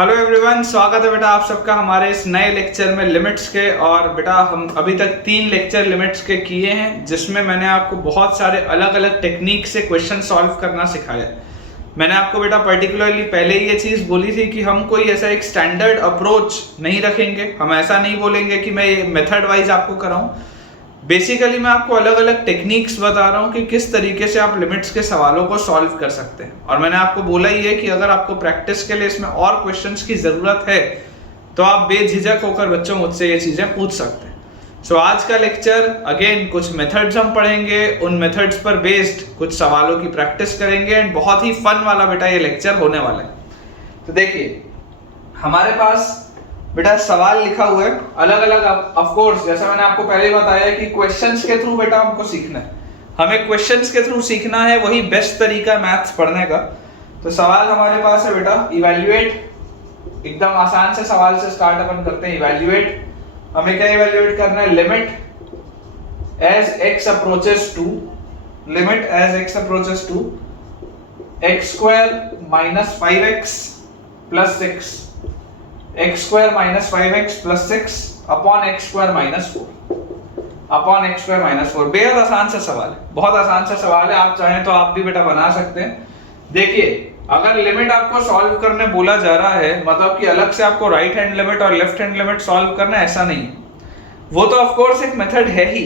Hello everyone, स्वागत है बेटा आप सबका हमारे इस नए लेक्चर में लिमिट्स के। और बेटा हम अभी तक 3 लेक्चर लिमिट्स के किए हैं, जिसमें मैंने आपको बहुत सारे अलग अलग टेक्निक से क्वेश्चन सॉल्व करना सिखाया। मैंने आपको बेटा पर्टिकुलरली पहले ये चीज़ बोली थी कि हम कोई ऐसा एक स्टैंडर्ड अप्रोच नहीं रखेंगे। हम ऐसा नहीं बोलेंगे कि मैं ये मेथड वाइज आपको कराऊं। बेसिकली मैं आपको अलग अलग टेक्निक्स बता रहा हूँ कि किस तरीके से आप लिमिट्स के सवालों को सॉल्व कर सकते हैं। और मैंने आपको बोला ही है कि अगर आपको प्रैक्टिस के लिए इसमें और क्वेश्चंस की ज़रूरत है तो आप बेझिझक होकर बच्चों मुझसे ये चीज़ें पूछ सकते हैं। सो आज का लेक्चर अगेन कुछ मेथड्स हम पढ़ेंगे, उन मेथड्स पर बेस्ड कुछ सवालों की प्रैक्टिस करेंगे एंड बहुत ही फन वाला बेटा ये लेक्चर होने वाला है। तो देखिए हमारे पास बेटा सवाल लिखा हुआ है अलग अलग। ऑफ कोर्स जैसा मैंने आपको पहले ही बताया है कि क्वेश्चंस के थ्रू बेटा हमको सीखना है, हमें क्वेश्चंस के थ्रू सीखना है, वही बेस्ट तरीका है मैथ्स पढ़ने का। तो सवाल हमारे पास है बेटा इवैल्यूएट, एकदम आसान से सवाल से स्टार्ट अपन करते हैं। इवैल्यूएट, हमें क्या इवैल्यूएट करना है? Limit as x approaches to, limit as x approaches to x square minus 5x plus 6, x square minus 5x plus 6 upon x square minus 4, upon x square minus 4। बेहद आसान सा सवाल है, बहुत आसान सा सवाल है। आप चाहें तो आप भी बेटा बना सकते हैं। देखिए अगर लिमिट आपको सॉल्व करने बोला जा रहा है, मतलब कि अलग से आपको राइट हैंड लिमिट और लेफ्ट हैंड लिमिट सॉल्व करना, ऐसा नहीं है। वो तो ऑफ कोर्स एक मेथड है ही,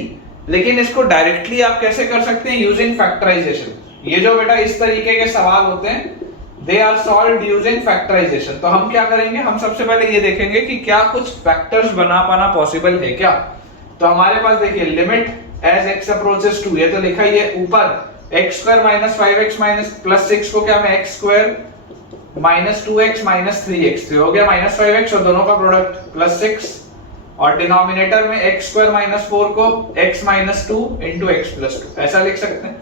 लेकिन इसको डायरेक्टली आप कैसे कर सकते हैं? Using factorisation. ये जो बेटा इस तरीके के सवाल होते हैं they are solved using factorisation. तो हम क्या करेंगे? हम सबसे पहले ये देखेंगे कि क्या कुछ फैक्टर्स बना पाना पॉसिबल है क्या। तो हमारे पास देखिए limit as x approaches to, ये तो लिखा ही है ऊपर, x square minus 5x minus plus 6 को क्या मैं x square minus 2x minus 3x, तो हो गया माइनस 5x और दोनों का प्रोडक्ट प्लस 6, और डिनोमिनेटर में एक्स स्क्वायर माइनस 4 को x minus 2 into x plus 2, ऐसा लिख सकते हैं।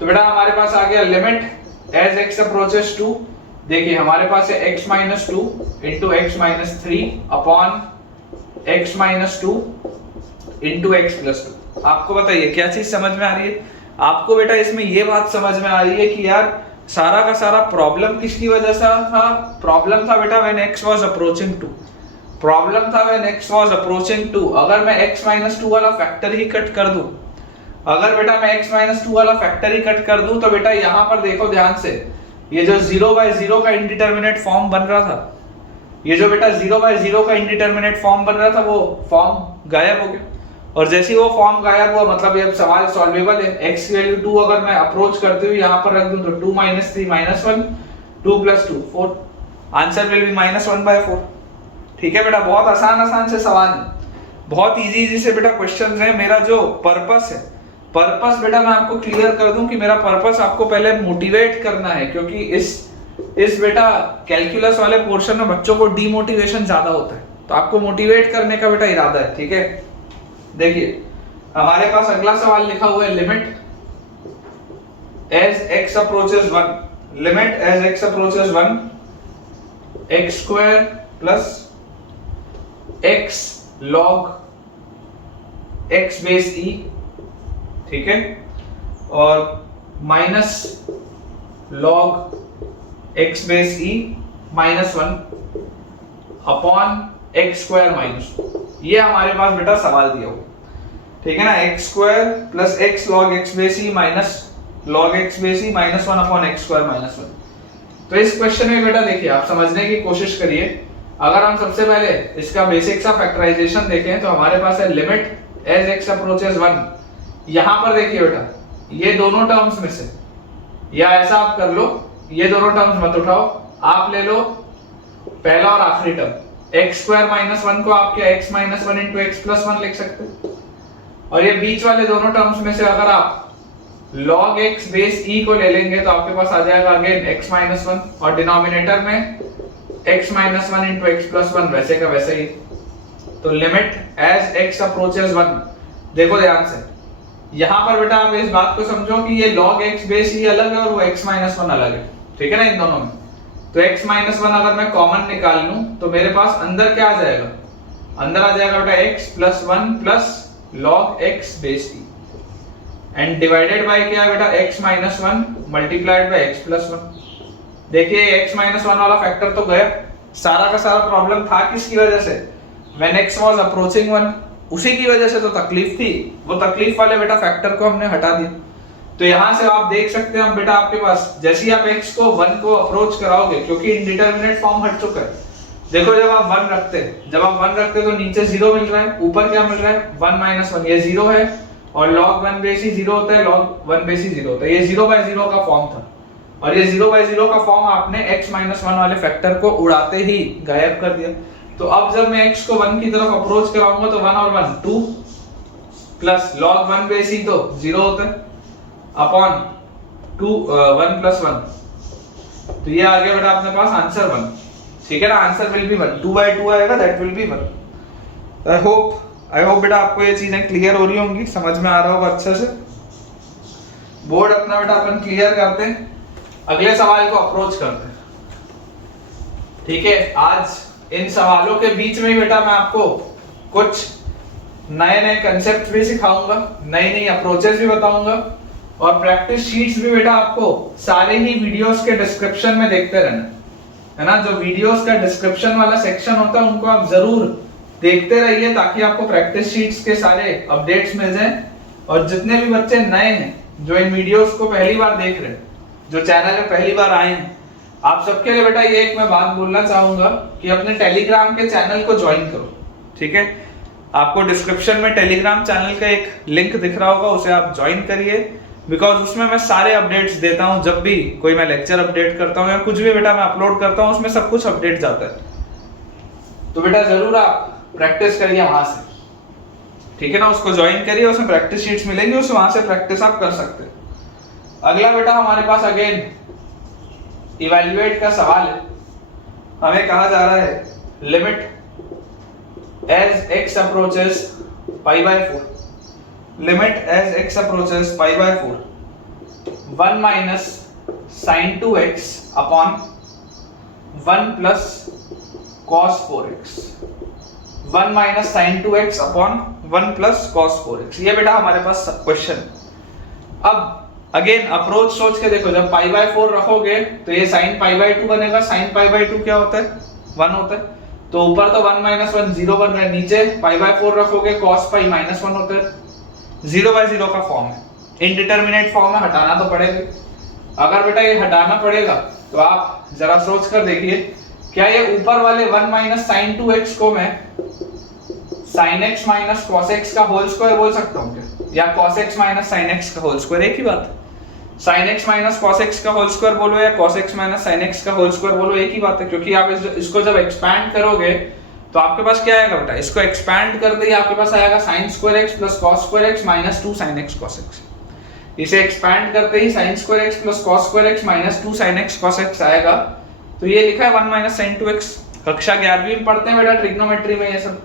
तो बेटा हमारे पास आ गया limit as x approaches to, देखिए हमारे पास है x minus 2 into x minus 3 upon x minus 2 into x plus 2। आपको बताइए क्या चीज समझ में आ रही है? आपको बेटा इसमें ये बात समझ में आ रही है कि यार सारा का सारा प्रॉब्लम किसकी वजह से था? प्रॉब्लम था बेटा when x was approaching 2, problem था व्हेन x वाज अप्रोचिंग 2। अगर मैं x माइनस 2 वाला फैक्टर ही कट कर दूं, अगर बेटा मैं x माइनस 2 वाला फैक्टर ही कट कर दूं, तो बेटा यहां पर देखो ध्यान से, ये जो 0/0 का इंडिटरमिनेट फॉर्म बन रहा था, ये जो बेटा 0/0 का इंडिटरमिनेट फॉर्म बन रहा था, वो फॉर्म गायब हो गया। और जैसे ही वो फॉर्म गायब हुआ, मतलब ये अब सवाल सॉल्वेबल है। x की वैल्यू 2 अगर मैं अप्रोच करते हुए यहां पर रख दूं तो 2 - 3 - 1, 2 + 2 4, आंसर विल बी -1/4। ठीक है बेटा, बहुत आसान से सवाल है, बहुत इजी से बेटा क्वेश्चंस है। मेरा जो पर्पस है, पर्पस बेटा मैं आपको क्लियर कर दूं कि मेरा पर्पस आपको पहले मोटिवेट करना है, क्योंकि इस बेटा कैलकुलस वाले पोर्शन में बच्चों को डीमोटिवेशन ज्यादा होता है, तो आपको मोटिवेट करने का बेटा इरादा है। ठीक है, देखिए हमारे पास अगला सवाल लिखा हुआ है limit as x approaches 1, limit as x approaches 1 x square plus x log x base e, ठीक है, और minus log x base e -1 upon x square minus, ये हमारे पास बेटा सवाल दिया हुआ। ठीक है ना, x square plus x log x base e minus log x base e -1 upon x square -1। तो इस क्वेश्चन में बेटा देखिए आप समझने की कोशिश करिए। अगर हम सबसे पहले इसका बेसिक सा फैक्टराइजेशन देखें तो हमारे पास है लिमिट एज एक्स अप्रोचेस 1। यहां पर देखिए बेटा ये दोनों टर्म्स में से, या ऐसा आप कर लो, ये दोनों टर्म्स मत उठाओ, आप ले लो पहला और आखिरी टर्म, एक्स स्क्वायर -1 को आप क्या x -1 इंटू एक्स प्लस 1 लिख सकते हैं। और ये बीच वाले दोनों टर्म्स में से अगर आप log x बेस e को ले लेंगे तो आपके पास आ जाएगा अगेन x -1, और डिनोमिनेटर में x -1 इंटू एक्स प्लस 1, वैसे का वैसे ही। तो लिमिट एज x अप्रोचेस 1, देखो ध्यान से, यहां पर बेटा आप इस बात को समझो कि ये log x बेस e अलग है और वो x -1 अलग है। ठीक है ना, इन दोनों में तो x -1 अगर मैं कॉमन निकाल लूं तो मेरे पास अंदर क्या आ जाएगा? अंदर आ जाएगा बेटा x + 1 plus log x base e and divided by क्या है बेटा? x -1 multiplied by x + 1। देखिए x -1 वाला फैक्टर तो गया, सारा का सारा प्रॉब्लम था किसकी वजह से, when x was approaching 1, उसी की वजह से तो तकलीफ थी, वो तकलीफ वाले बेटा फैक्टर को हमने हटा दिया। तो यहां से आप देख सकते हैं बेटा आपके पास जैसे ही आप x को 1 को अप्रोच कराओगे, क्योंकि इंडिटरमिनेट फॉर्म हट चुका है। देखो जब आप 1 रखते तो नीचे 0 मिल रहा है, ऊपर क्या मिल रहा है 1 - 1, ये 0 है और log 1 बेसी 0 होता है, log 1 बेसी 0 होता है, ये 0/0 का फॉर्म था और ये 0/0 का फॉर्म आपने x - 1 वाले फैक्टर को उड़ाते ही गायब कर दिया। तो अब जब मैं x को 1 की तरफ अप्रोच कराऊंगा तो 1 और 1 2 प्लस log 1 बेसी तो 0 होता है अपॉन 1 + 1, तो ये आ गया बेटा अपने पास आंसर 1। ठीक है ना, आंसर विल बी 1, 2/2 आएगा, that will be 1। I hope बेटा आपको ये चीजें क्लियर हो रही होंगी, समझ में आ रहा होगा अच्छे से। बोर्ड अपना बेटा अपन क्लियर करते हैं, अगले सवाल को अप्रोच करते हैं। ठीक है, आज इन सवालों के बीच में ही बेटा मैं आपको कुछ नए नए कंसेप्ट भी सिखाऊंगा, नई नई अप्रोचेस भी बताऊंगा और प्रैक्टिस शीट्स भी बेटा आपको सारे ही वीडियोस के डिस्क्रिप्शन में देखते रहना है ना। जो वीडियोस का डिस्क्रिप्शन वाला सेक्शन होता है उनको आप जरूर देखते रहिए ताकि आपको प्रैक्टिस शीट्स के सारे अपडेट्स मिल जाएं। और जितने भी बच्चे नए हैं जो इन वीडियोस को पहली बार देख रहे हैं, जो चैनल में पहली बार आए हैं, आप सबके लिए बेटा ये एक मैं बात बोलना चाहूंगा कि अपने टेलीग्राम के चैनल को ज्वाइन करो। ठीक है, आपको डिस्क्रिप्शन में टेलीग्राम चैनल का एक लिंक दिख रहा होगा, उसे आप ज्वाइन करिए, बिकॉज उसमें मैं सारे अपडेट्स देता हूं। जब भी कोई मैं लेक्चर अपडेट करता हूं या कुछ भी बेटा मैं अपलोड करता हूं उसमें सब कुछ अपडेट जाता है। तो बेटा जरूर आप प्रैक्टिस करिए वहां से, ठीक है ना, उसको ज्वाइन करिए, उसमें प्रैक्टिस शीट्स मिलेंगी, उस वहां से प्रैक्टिस आप कर सकते हैं। अगला बेटा हमारे पास अगेन इवैल्यूएट का सवाल है। हमें कहा जा रहा है limit as x approaches π/4, limit as x approaches π/4 1 minus sin 2x upon 1 plus cos 4x, 1 minus sin 2x upon 1 plus cos 4x, ये बेटा हमारे पास क्वेश्चन। अब अगेन अप्रोच सोच के देखो, जब π/4 रखोगे तो ये sin π/2 बनेगा। sin π/2 क्या होता है 1 होता है, तो ऊपर तो 1 - 1 0 बन रहा है, नीचे π/4 रखोगे cos π - 1 होता है, 0/0 का फॉर्म है, इनडिटरमिनेट फॉर्म में हटाना तो पड़ेगा। अगर बेटा ये हटाना पड़ेगा तो आप जरा सोच कर देखिए, क्या ये ऊपर वाले 1 minus sin 2x को मैं sin x minus cos x का होल स्क्वायर बोल सकता हूँ क्या, या cos x minus sin x का होल स्क्वायर, एक ही बात है। sin x minus cos x का होल स्क्वायर बोलो या cos x minus sin x का होल स्क्वायर बोलो, एक ही बात है, क्योंकि आप इसको जब एक्सपैंड करोगे तो आपके पास क्या आएगा बेटा, इसको एक्सपैंड करते ही आपके पास आएगा sin square x plus cos square x minus 2 sin x cos x। इसे एक्सपैंड करते ही sin square x plus cos square x minus 2 sin x cos x आएगा। तो ये लिखा है 1 minus sin 2x, कक्षा 11वीं में पढ़ते हैं बेटा ट्रिग्नोमेट्री में ये सब,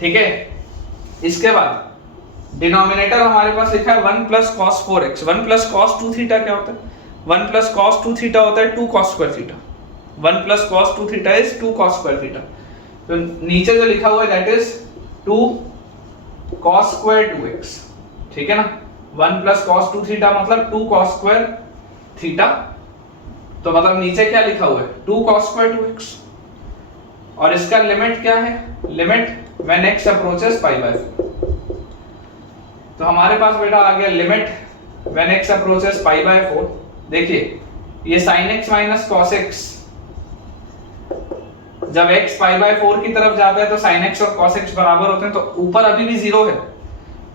ठीक है। इसके बाद डिनोमिनेटर हमारे पास लिखा है 1 plus cos 4x, 1 plus cos 2 theta क्या होता है, 1 plus cos 2 थीटा होता है 2 cos square theta, 1 plus cos 2 theta is 2 cos square theta. तो नीचे जो लिखा हुआ है that is 2 cos square 2x, ठीक है ना। 1 plus cos 2 थीटा मतलब 2 cos square थीटा, तो मतलब नीचे क्या लिखा हुआ है 2 cos square 2x, और इसका लिमिट क्या है, लिमिट when x approaches π/4। तो हमारे पास बेटा आ गया लिमिट when x approaches π/4। देखिए ये sin x minus cos x, जब x π/4 की तरफ जाता है तो sin x और cos x बराबर होते हैं, तो ऊपर अभी भी 0 है,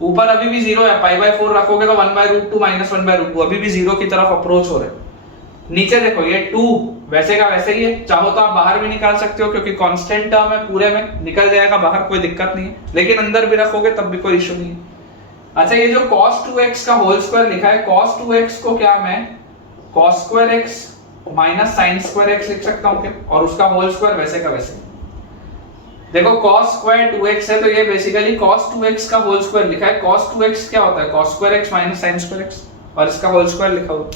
ऊपर अभी भी 0 है, π/4 रखोगे तो 1/√2 minus 1/√2 अभी भी 0 की तरफ अप्रोच हो रहे हैं। नीचे देखो ये 2 वैसे का वैसे ही है, चाहो तो आप बाहर भी निकाल सकते हो क्योंकि कांस्टेंट टर्म है, पूरे में निकल जाएगा बाहर, कोई दिक्कत नहीं है, लेकिन अंदर भी रखोगे तब भी कोई इशू नहीं है। अच्छा ये जो cos 2x का होल स्क्वायर लिखा है, cos 2x को क्या मैं cos square x minus sin square x लिख सकता हूं क्या, और उसका होल स्क्वायर वैसे का वैसे। देखो cos square 2x है तो ये बेसिकली cos 2x का होल स्क्वायर लिखा है, cos 2x क्या होता है cos square x minus sin square x, और इसका होल स्क्वायर लिखा हुआ।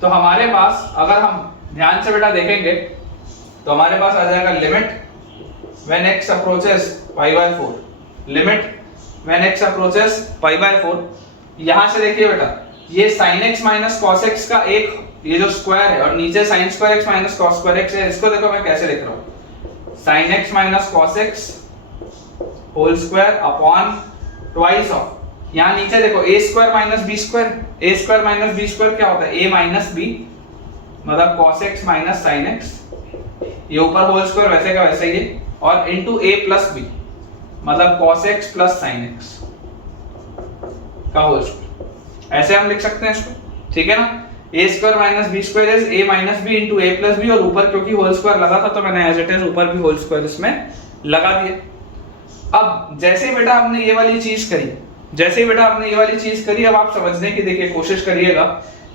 तो हमारे पास अगर हम ध्यान से बेटा देखेंगे तो हमारे पास आ जाएगा लिमिट when x approaches π/4, लिमिट when x approaches π/4। यहां से देखिए बेटा ये sin x minus cos x का एक ये जो स्क्वायर है और नीचे sin square x minus cos square x है, इसको देखो मैं कैसे लिख रहा हूं, sin x minus cos x whole square upon twice of, यहाँ नीचे देखो a square minus B square, a square minus B square क्या होता है, a माइनस बी मतलब cos x minus sin x, ये ऊपर होल स्क्वायर वैसे का वैसे ही, और इनटू a प्लस बी मतलब cos x plus sin x का होल स्क्वायर, ऐसे हम लिख सकते हैं इसको, ठीक है ना। a square minus B square is a minus B into a plus B, और ऊपर क्योंकि होल स्क्वायर लगा था तो मैंने एज इट इज ऊपर भी होल स्क्वायर इसमें लगा दिया। अब जैसे ही बेटा आपने ये वाली चीज करी, अब आप समझने की देखिए कोशिश करिएगा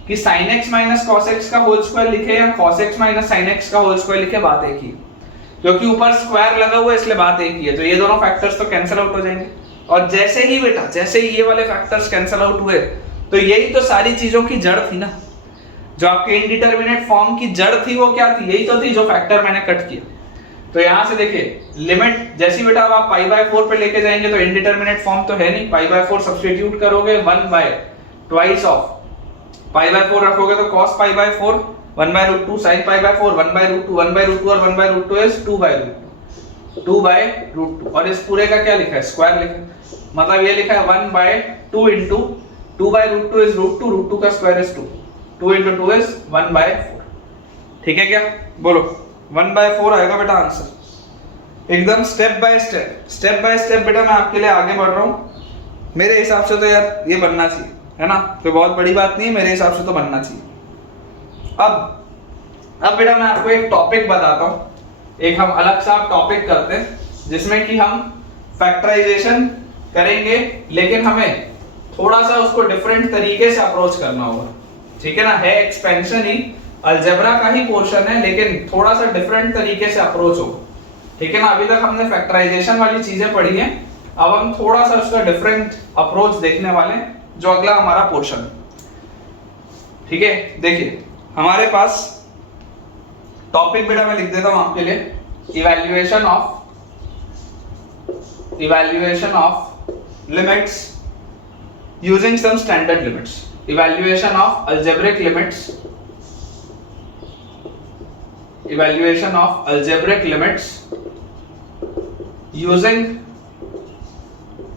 कि sin x minus cos x का होल स्क्वायर लिखे या cos x minus sin x का होल स्क्वायर लिखे, बात एक ही, क्योंकि ऊपर स्क्वायर लगा हुआ है इसलिए बात एक ही है, तो ये दोनों फैक्टर्स तो कैंसिल आउट हो जाएंगे। और जैसे ही ये वाले फैक्टर्स कैंसिल आउट हुए तो यही तो सारी चीजों की जड़ थी ना, जो आपके इनडिटरमिनेट फॉर्म की जड़ थी वो क्या थी, यही तो थी जो फैक्टर मैंने कट किया। तो यहां से देखिए लिमिट जैसी बेटा अब आप π/4 पे लेके जाएंगे तो इनडिटरमिनेट फॉर्म तो है नहीं, π/4 सब्स्टिट्यूट करोगे 1 बाय ट्वाइस ऑफ π/4 रखोगे तो cos π/4 1/√2 sin π/4 1/√2 1/√2 और 1/√2 इज 2/√2 और इस पूरे का क्या लिखा है, स्क्वायर लिखा है, मतलब ये लिखा है 1/2 इंटू 2/√2 इज √2, √2 का स्क्वायर इज 2, 2 इंटू 2 इज 1/4, ठीक है क्या, बोलो 1/4 आएगा बेटा आंसर, एकदम स्टेप बाय स्टेप बेटा मैं आपके लिए आगे बढ़ रहा हूँ। मेरे हिसाब से तो यार ये बनना चाहिए, है ना, कोई बहुत बड़ी बात नहीं है, मेरे हिसाब से तो बनना चाहिए। अब बेटा मैं आपको एक टॉपिक बताता हूँ, एक हम अलग सा टॉपिक करते हैं जिसमें कि हम फैक्टराइजेशन करेंगे, लेकिन हमें थोड़ा सा उसको डिफरेंट तरीके से अप्रोच करना होगा, ठीक है ना, है एक्सपेंशन ही अलजेब्रा का ही पोर्शन है, लेकिन थोड़ा सा डिफरेंट तरीके से अप्रोच होगा, ठीक है ना। अभी तक हमने फैक्टराइजेशन वाली चीजें पढ़ी हैं, अब हम थोड़ा सा उसका डिफरेंट अप्रोच देखने वाले हैं जो अगला हमारा पोर्शन है, ठीक है। देखिए हमारे पास टॉपिक बेटा मैं लिख देता हूं आपके लिए, evaluation of limits using some standard limits, evaluation of algebraic limits, evaluation of algebraic limits using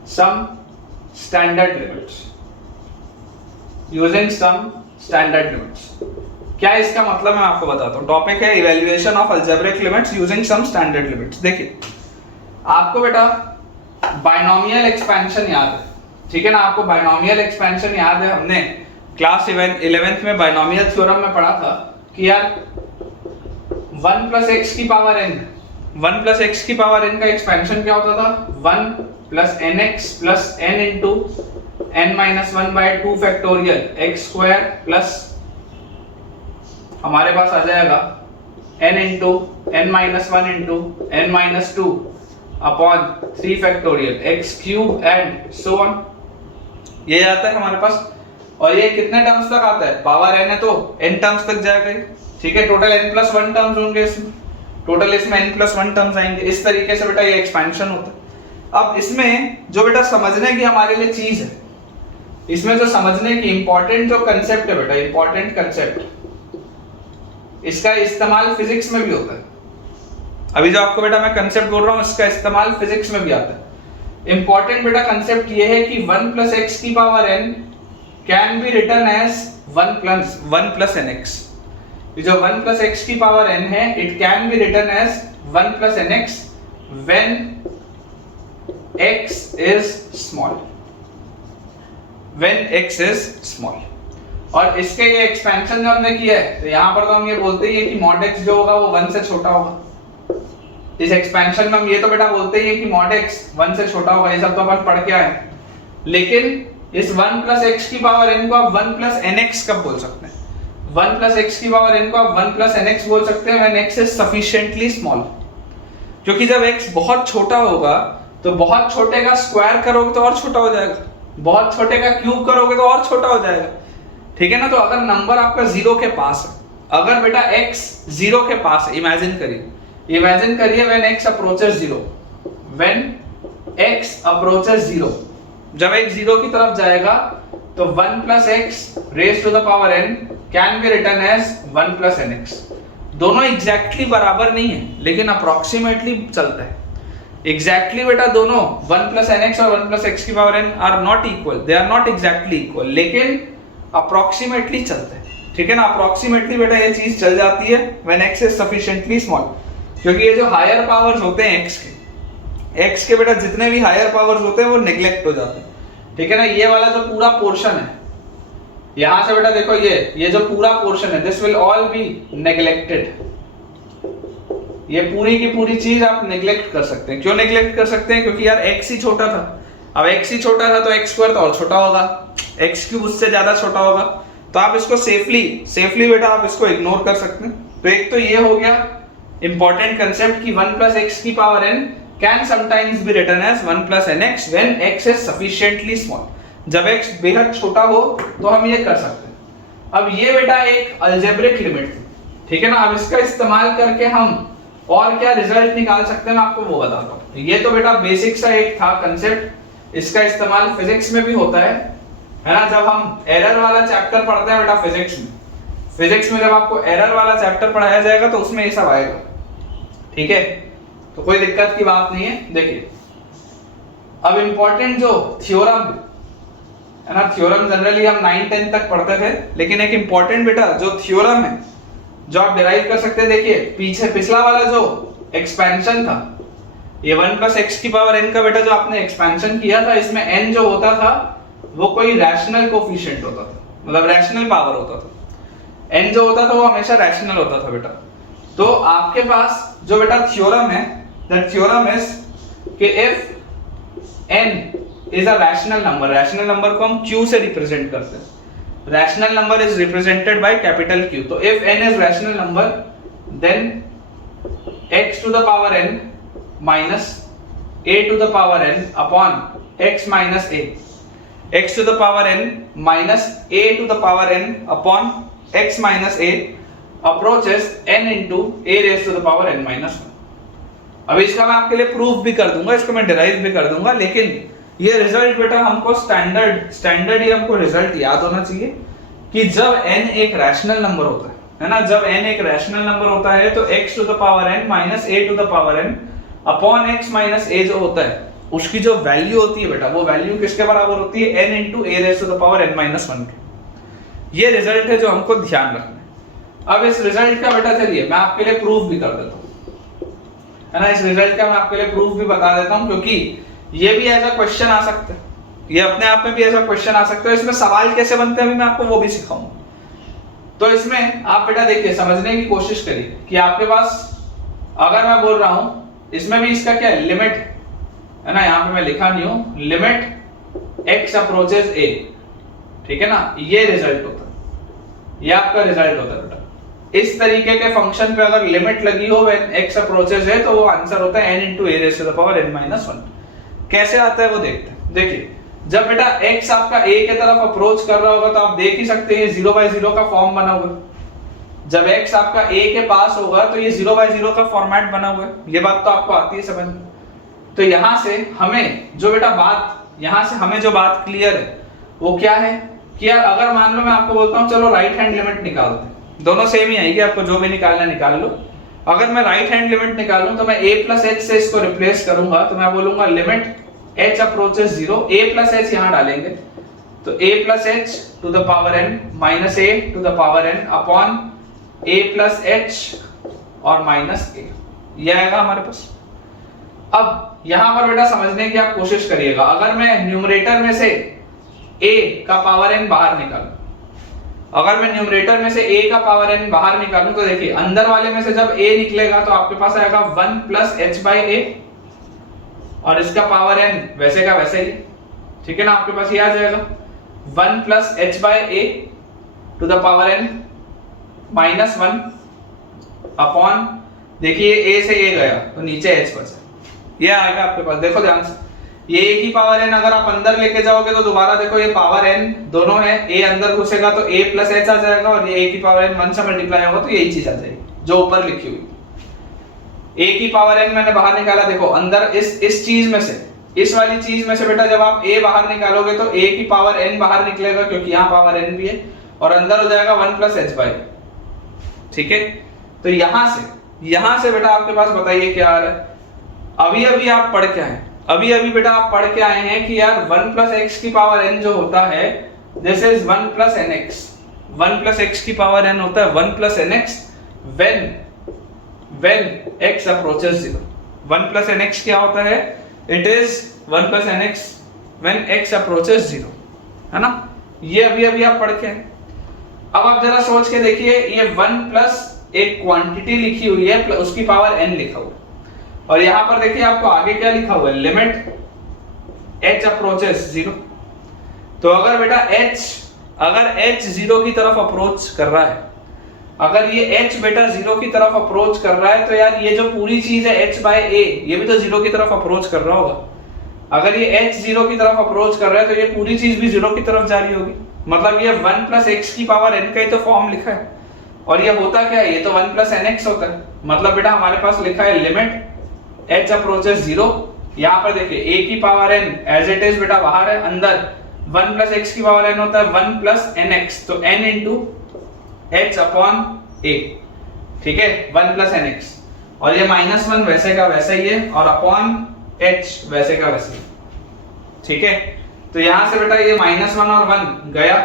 some standard limits, क्या इसका मतलब मैं आपको बताता हूं। टॉपिक है evaluation of algebraic limits using some standard limits. देखिए आपको बेटा बायनोमियल एक्सपेंशन याद है, ठीक है ना, आपको बायनोमियल एक्सपेंशन याद है, हमने क्लास 11th में बायनोमियल थ्योरम में पढ़ा था कि यार 1 प्लस एक्स की पावर n का एक्सपेंशन क्या होता था, 1 plus nx plus n into n minus 1/2 factorial x square plus हमारे पास आ जाएगा n into n minus 1 into n minus 2 upon 3 factorial x cube and so on, ये आता है हमारे पास। और ये कितने टर्म्स तक आता है, पावर n है तो n टर्म्स तक जाएगा, ठीक है, टोटल n+1 टर्म्स होंगे इसमें, टोटल इसमें n+1 टर्म्स आएंगे। इस तरीके से बेटा ये एक्सपेंशन होता है। अब इसमें जो बेटा समझने की हमारे लिए चीज है, इसमें जो समझने की इंपॉर्टेंट जो कंसेप्ट है बेटा, इंपॉर्टेंट कंसेप्ट, इसका इस्तेमाल फिजिक्स में भी होता है। अभी जो आपको बेटा मैं कंसेप्ट बोल रहा हूँ इसका इस्तेमाल फिजिक्स में भी आता है। इंपॉर्टेंट बेटा कंसेप्ट ये है कि 1 प्लस एक्स की power n can be written as 1 plus nx। जो 1 प्लस एक्स की पावर n है, it can be written as 1 plus nx when x is small. और इसके ये एक्सपेंशन जो हमने किया है, तो यहाँ पर तो हम ये बोलते ही है कि mod x जो होगा वो 1 से छोटा होगा। इस एक्सपेंशन में हम ये तो बेटा बोलते ही है कि mod x 1 से छोटा होगा, ये सब तो अपन पढ़ के आए। लेकिन इस 1 प्लस एक्स की पावर n को आप 1 प्लस nx कब बोल सकते हैं, 1 प्लस एक्स की पावर n को आप 1 प्लस nx बोल सकते हैं when x is sufficiently small. क्योंकि जब x बहुत छोटा होगा तो बहुत छोटे का स्क्वायर करोगे तो और छोटा हो जाएगा, बहुत छोटे का क्यूब करोगे तो और छोटा हो जाएगा, ठीक है ना। तो अगर नंबर आपका 0 के पास है, अगर बेटा x 0 के पास है, इमेजिन करिए व्हेन x अप्रोचेस 0, जब x 0 की तरफ जाएगा तो 1 plus x raise to the power n can be written as 1 plus nx। दोनों एग्जैक्टली बराबर नहीं है लेकिन अप्रोक्सीमेटली चलता है। एग्जैक्टली बेटा दोनों 1 प्लस एन एक्स और 1 प्लस एक्स की power N are not equal, they are not exactly equal, लेकिन अप्रोक्सीमेटली चलता है। ठीक है ना, अप्रोक्सीमेटली बेटा ये चीज चल जाती है when x is sufficiently small, क्योंकि ये जो हायर पावर्स होते हैं एक्स के बेटा जितने भी हायर पावर्स होते हैं वो नेग्लेक्ट हो जाते हैं। ठीक है ना, ये वाला जो पूरा पोर्शन है यहां से बेटा देखो ये जो पूरा पोर्शन है this will all B neglected. ये पूरी की पूरी चीज आप नेग्लेक्ट कर सकते हैं। क्यों नेग्लेक्ट कर सकते हैं? क्योंकि यार x ही छोटा था। अब x ही छोटा था तो x स्क्वायर तो और छोटा होगा, x क्यूब उससे ज्यादा छोटा होगा। तो आप इसको सेफली बेटा आप इसको इग्नोर कर सकते हैं। तो एक तो ये हो गया इंपॉर्टेंट कंसेप्ट कि 1 प्लस एक्स की power n can sometimes be written as 1 plus nx when x is sufficiently small. जब x बेहद छोटा हो तो हम ये कर सकते हैं। अब ये बेटा एक अलजेब्रिक लिमिट थी। ठीक है ना, अब इसका इस्तेमाल करके हम और क्या रिजल्ट निकाल सकते हैं मैं आपको वो बताता हूँ। ये तो बेटा बेसिक सा एक था कंसेप्ट, इसका इस्तेमाल फिजिक्स में भी होता है ना। जब हम एरर वाला चैप्टर पढ़ते हैं बेटा फिजिक्स में जब आपको एरर वाला चैप्टर पढ़ाया जाएगा तो उसमें ये सब आएगा। ठीक है, तो कोई दिक्कत की बात नहीं है। देखिए अब इंपॉर्टेंट जो थ्योरम है ना, थ्योरम जनरली हम 9-10 तक पढ़ते थे, लेकिन एक इंपॉर्टेंट बेटा जो थ्योरम है जो आप डिराइव कर सकते हैं। देखिए पिछला वाला जो एक्सपेंशन था ये 1 प्लस एक्स की पावर n का बेटा जो आपने एक्सपेंशन किया था, इसमें n जो होता था वो कोई रैशनल कोफिशिएंट होता था, मतलब रैशनल पावर होता था। n जो होता था वो हमेशा रैशनल होता था बेटा। तो आपके पास जो बेटा थ्योरम है दैट थ्योरम इज कि if n is a rational number को हम q से रिप्रेजेंट करते हैं। Rational number is represented by capital Q. तो if n is rational number, then x to the power n minus a to the power n upon x minus a. X to the power n minus a to the power n upon x minus a approaches n into a raised to the power n minus 1. अब इसका मैं आपके लिए proof भी कर दूंगा, इसको मैं डिराइव भी कर दूंगा, लेकिन ये रिजल्ट बेटा हमको स्टैंडर्ड ही हमको रिजल्ट याद होना चाहिए कि जब n एक रैशनल नंबर होता है ना, जब n एक रैशनल नंबर होता है तो x to the power n minus a to the power n upon x minus a जो होता है उसकी जो वैल्यू होती है बेटा वो वैल्यू किसके बराबर होती है? n into a raise to the power n minus 1 के। ये रिजल्ट है जो हमको ध्यान रखना है। अब इस रिजल्ट का बेटा चलिए मैं आपके लिए प्रूफ भी कर देता हूँ, है ना। इस रिजल्ट का मैं आपके लिए प्रूफ भी बता देता हूँ, क्योंकि ये भी ऐसा क्वेश्चन आ सकता है, ये अपने आप में भी ऐसा क्वेश्चन आ सकता है। इसमें सवाल कैसे बनते हैं अभी मैं आपको वो भी सिखाऊंगा। तो इसमें आप बेटा देखिए समझने की कोशिश करिए कि आपके पास अगर मैं बोल रहा हूं इसमें भी इसका क्या है लिमिट है ना, यहाँ पे मैं लिखा नहीं हूं, लिमिट x अप्रोचेस a। ठीक है ना, ये रिजल्ट होता है, ये आपका रिजल्ट होता है बेटा। इस तरीके के फंक्शन पे अगर लिमिट लगी हो व्हेन x अप्रोचेस है तो वो आंसर होता है n into a raised to the power n minus 1। कैसे आता है वो देखते हैं। देखिए जब बेटा x आपका a के तरफ अप्रोच कर रहा होगा तो आप देख ही सकते हैं 0/0 का फॉर्म बना हुआ है। जब x आपका a के पास होगा तो ये 0/0 का फॉर्मेट बना हुआ है, ये बात तो आपको आती है समझ में। तो यहां से हमें जो बेटा बात क्लियर है वो क्या है कि यार अगर मान लो मैं आपको बोलता हूं चलो राइट हैंड लिमिट निकालते हैं, दोनों सेम ही आएगी, आपको जो भी निकालना निकाल लो। अगर मैं राइट हैंड लिमिट निकालूं तो मैं a प्लस h से इसको रिप्लेस करूंगा, तो मैं बोलूंगा limit h approaches 0, a plus h यहां डालेंगे तो a plus h to the power n minus a to the power n upon a plus h और माइनस a, ये आएगा हमारे पास। अब यहां पर बेटा समझने की आप कोशिश करिएगा, अगर मैं न्यूमरेटर में से a का पावर n बाहर निकालूं, अगर मैं न्यूमरेटर में से a का पावर n बाहर निकालूं तो देखिए अंदर वाले में से जब a निकलेगा तो आपके पास आएगा 1 प्लस h बाई a और इसका पावर n वैसे का वैसे ही। ठीक है ना, आपके पास ये आ जाएगा 1 plus h by a to the power n minus 1 upon, देखिए a से a गया तो नीचे h बचा, ये आएगा आपके पास। देखो ध्यान से, ये a की पावर n अगर आप अंदर लेके जाओगे तो दोबारा देखो ये पावर n दोनों है, a अंदर घुसेगा तो a प्लस h आ जाएगा और ये a की पावर n 1 से मल्टीप्लाई होगा तो यही चीज आ जाएगी जो ऊपर लिखी हुई। a की पावर n मैंने बाहर निकाला, देखो अंदर इस चीज में से, इस वाली चीज में से बेटा जब आप a बाहर निकालोगे तो a की पावर n बाहर निकलेगा क्योंकि यहाँ पावर n भी है और अंदर हो जाएगा 1 प्लस h बाई। ठीक है, तो यहां से बेटा आपके पास बताइए क्या आ रहा है। अभी आप पढ़ के आए, अभी बेटा आप पढ़ के आए हैं कि यार 1 प्लस एक्स की पावर n जो होता है this is 1 plus N x. 1 plus x की पावर n होता है 1 plus N x when x approaches 0। 1 plus N x क्या होता है? It is 1 plus N x when x approaches 0, है ना। ये अभी आप पढ़ के आए। अब आप जरा सोच के देखिए, ये 1 प्लस एक क्वांटिटी लिखी हुई है उसकी पावर n लिखा हुआ है, और यहां पर देखिए आपको आगे क्या लिखा हुआ है, लिमिट h अप्रोचेस 0। तो अगर बेटा h 0 की तरफ अप्रोच कर रहा है, अगर ये h बेटा 0 की तरफ अप्रोच कर रहा है, तो यार ये जो पूरी चीज है h बाय a ये भी तो 0 की तरफ अप्रोच कर रहा होगा। अगर ये h 0 की तरफ अप्रोच कर रहा है तो ये पूरी चीज भी 0 की तरफ जा रही होगी। मतलब ये 1 प्लस एक्स की पावर n का ही तो फॉर्म लिखा है, और ये होता क्या है, ये तो 1 प्लस nx होता है। मतलब बेटा हमारे पास लिखा है लिमिट h अप्रोचेस 0। यहाँ पर देखिए a की power n as it is बेटा बाहर है, अंदर 1 प्लस x की पावर n होता है 1 प्लस nx, तो n into h upon a, ठीक है, 1 प्लस nx, और ये -1 वैसे का वैसा ही है, और अपॉन h वैसे का वैसे ही, ठीक है। तो यहां से बेटा ये -1 और 1 गया।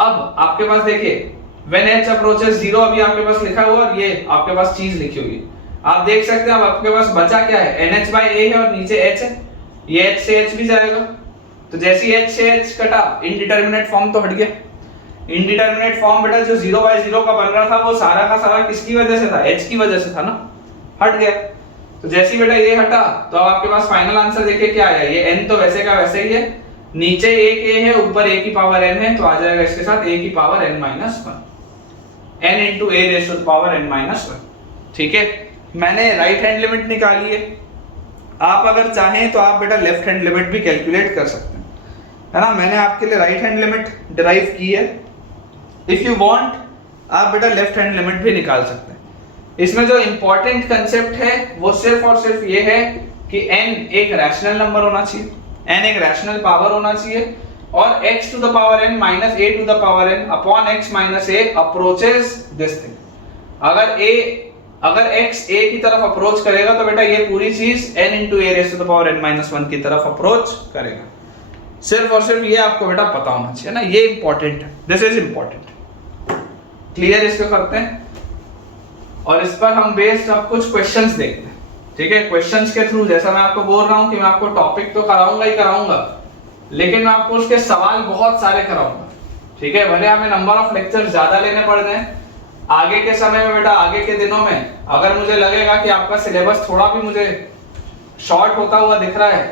अब आपके पास देखिए when h approaches 0 अभी आपके पास लिखा हुआ, और ये आपके पास चीज लिखी हुई है, आप देख सकते हैं। अब आपके पास बचा क्या है, nh बाय a है और नीचे h है, ये h से h भी जाएगा। तो जैसे ही h से h कटा, इनडिटरमिनेट फॉर्म तो हट गया। इनडिटरमिनेट फॉर्म बेटा जो 0 बाय 0 का बन रहा था वो सारा का सारा किसकी वजह से था, h की वजह से था ना, हट गया। तो जैसे ही बेटा ये हटा, तो अब आपके पास फाइनल आंसर देखिए क्या आया, ये n तो वैसे का वैसे ही है, नीचे एक a है, ऊपर a की पावर n है, तो आ जाएगा इसके साथ a की power n minus 1, n into a raise to the power n minus 1, ठीक है। मैंने राइट हैंड लिमिट निकाली है, आप अगर चाहें तो आप बेटा लेफ्ट हैंड लिमिट भी कैलकुलेट कर सकते हैं, है ना। मैंने आपके लिए राइट हैंड लिमिट डिराइव की है, इफ यू वांट आप बेटा लेफ्ट हैंड लिमिट भी निकाल सकते हैं। इसमें जो इंपॉर्टेंट कंसेप्ट है वो सिर्फ और सिर्फ ये है कि n एक रैशनल नंबर होना चाहिए, n एक रैशनल पावर होना चाहिए, और x to the power n minus a to the power n upon x minus a approaches this thing. अगर x a की तरफ अप्रोच करेगा तो बेटा ये पूरी चीज n into a raise to the power n minus 1 की तरफ अप्रोच करेगा। सिर्फ और सिर्फ ये आपको बेटा पता होना चाहिए ना, ये इंपॉर्टेंट है, दिस इज इंपॉर्टेंट। क्लियर, इसको करते हैं और इस पर हम बेस्ड अब कुछ क्वेश्चंस देखते हैं, ठीक है। क्वेश्चंस के थ्रू, जैसा मैं आपको बोल रहा हूं कि मैं आपको टॉपिक तो कराऊंगा ही कराऊंगा, लेकिन मैं आपको उसके सवाल बहुत सारे कराऊंगा, ठीक है। भले हमें नंबर ऑफ लेक्चर ज्यादा लेने पड़ जाए आगे के समय में बेटा, आगे के दिनों में अगर मुझे लगेगा कि आपका सिलेबस थोड़ा भी मुझे शॉर्ट होता हुआ दिख रहा है,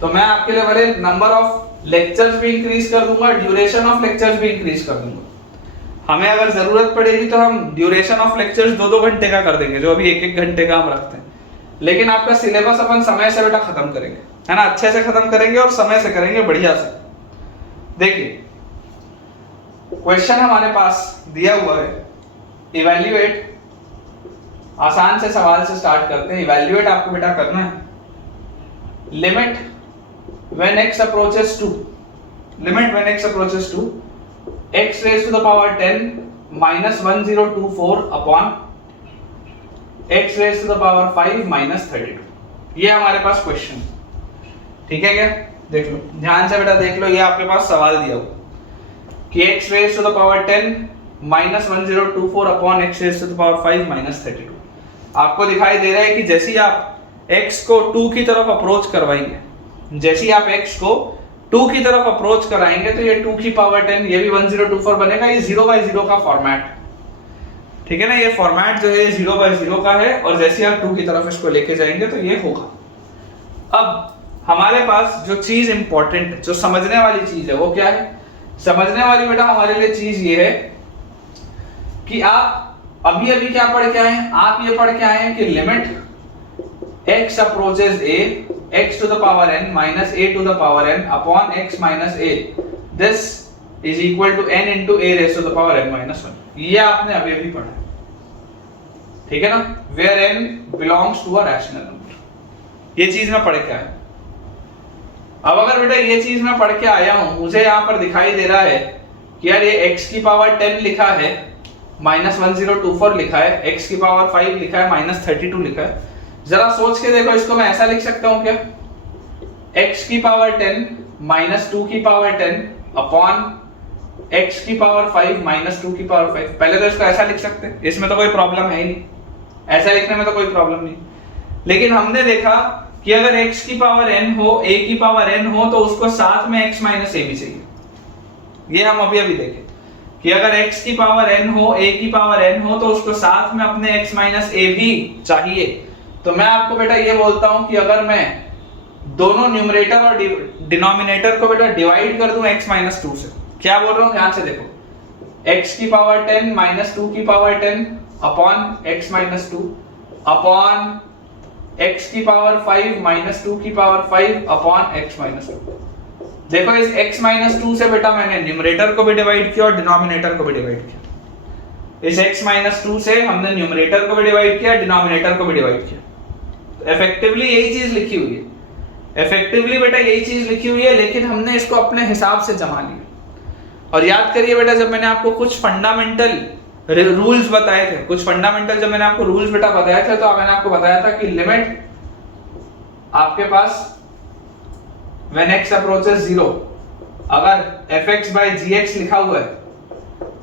तो मैं आपके लिए भले नंबर ऑफ लेक्चर्स भी इंक्रीज कर दूंगा, ड्यूरेशन ऑफ लेक्चर्स भी इंक्रीज कर दूंगा। हमें अगर जरूरत पड़ेगी तो हम ड्यूरेशन ऑफ लेक्चर्स 2-2 घंटे का कर देंगे, जो अभी 1-1 घंटे का हम रखते हैं, लेकिन आपका सिलेबस अपन समय से बेटा खत्म करेंगे, है ना, अच्छे से खत्म करेंगे और समय से करेंगे, बढ़िया से। देखिए क्वेश्चन हमारे पास दिया हुआ है, इवैल्यूएट, आसान से सवाल से स्टार्ट करते हैं। इवैल्यूएट आपको बेटा करना है limit when x approaches to, limit when x approaches to x raise to the power 10 minus 1024 upon x raise to the power 5 minus 32। ये हमारे पास क्वेश्चन, ठीक है क्या, देख लो ध्यान से बेटा, देख लो ये आपके पास सवाल दिया हुआ कि x raise to the power 10 minus 1024 upon x raise to the power 5 minus 32। आपको दिखाई दे रहा है कि जैसे ही आप x को 2 की तरफ अप्रोच करवाएंगे, जैसे ही आप x को 2 की तरफ अप्रोच कराएंगे, तो ये 2 की पावर 10, ये भी 1024 बनेगा। ये 0 बाय 0 का फॉर्मेट, ठीक है ना, ये फॉर्मेट जो है 0 बाय 0 का है, और जैसे आप 2 की तरफ इसको लेके जाएंगे तो ये होगा। अब हमारे पास जो चीज इंपॉर्टेंट है, जो समझने वाली चीज है, वो क्या है, समझने वाली बेटा हमारे लिए चीज ये है कि आप अभी क्या पढ़ के आए हैं, आप ये पढ़ के आए हैं कि limit x approaches a x to the power n minus a to the power n upon x minus a, this is equal to n into a raised to the power n minus 1। ये आपने अभी पढ़ा है, ठीक है ना, where n belongs to a rational number। ये चीज मैं पढ़ के आया। अब अगर बेटा ये चीज मैं पढ़ के आया हूं, मुझे यहाँ पर दिखाई दे रहा है कि यार ये x की पावर 10 लिखा है, -1024 लिखा है, x की पावर 5 लिखा है, -32 लिखा है। जरा सोच के देखो, इसको मैं ऐसा लिख सकता हूं क्या, x की पावर 10 -2 की पावर 10 अपॉन x की पावर 5 -2 की पावर 5। पहले तो इसको ऐसा लिख सकते हैं, इसमें तो कोई प्रॉब्लम है ही नहीं, ऐसा लिखने में तो कोई प्रॉब्लम नहीं। लेकिन हमने देखा कि अगर x की पावर n हो, a की पावर n हो, तो उसको साथ में x माइनस a भी चाहिए। ये हम अभी देखें कि अगर x की पावर n हो, a की पावर n हो, तो उसको साथ में अपने x माइनस a भी चाहिए। तो मैं आपको बेटा ये बोलता हूं कि अगर मैं दोनों न्यूमरेटर और डिनोमिनेटर को बेटा डिवाइड कर दूं x माइनस 2 से, क्या बोल रहा हूं ध्यान से देखो, x की पावर 10 -2 की power 10 upon x minus 2 upon x की पावर 5 -2 की पावर 5 अपॉन x माइनस 2। देखो इस x माइनस 2 से बेटा मैंने न्यूमरेटर को भी डिवाइड किया और डिनोमिनेटर को भी डिवाइड किया। इस x माइनस 2 से हमने न्यूमरेटर को भी डिवाइड किया, डिनोमिनेटर को भी डिवाइड किया। तो इफेक्टिवली यही चीज लिखी हुई है, इफेक्टिवली बेटा यही चीज लिखी हुई है, लेकिन हमने इसको अपने हिसाब से जमा लिया। और याद करिए बेटा, जब मैंने आपको कुछ फंडामेंटल रूल्स बताए थे, कुछ फंडामेंटल जब मैंने आपको रूल्स बेटा बताए थे, तो मैंने आपको बताया था कि लिमिट आपके पास when x approaches 0, अगर fx by gx लिखा हुआ है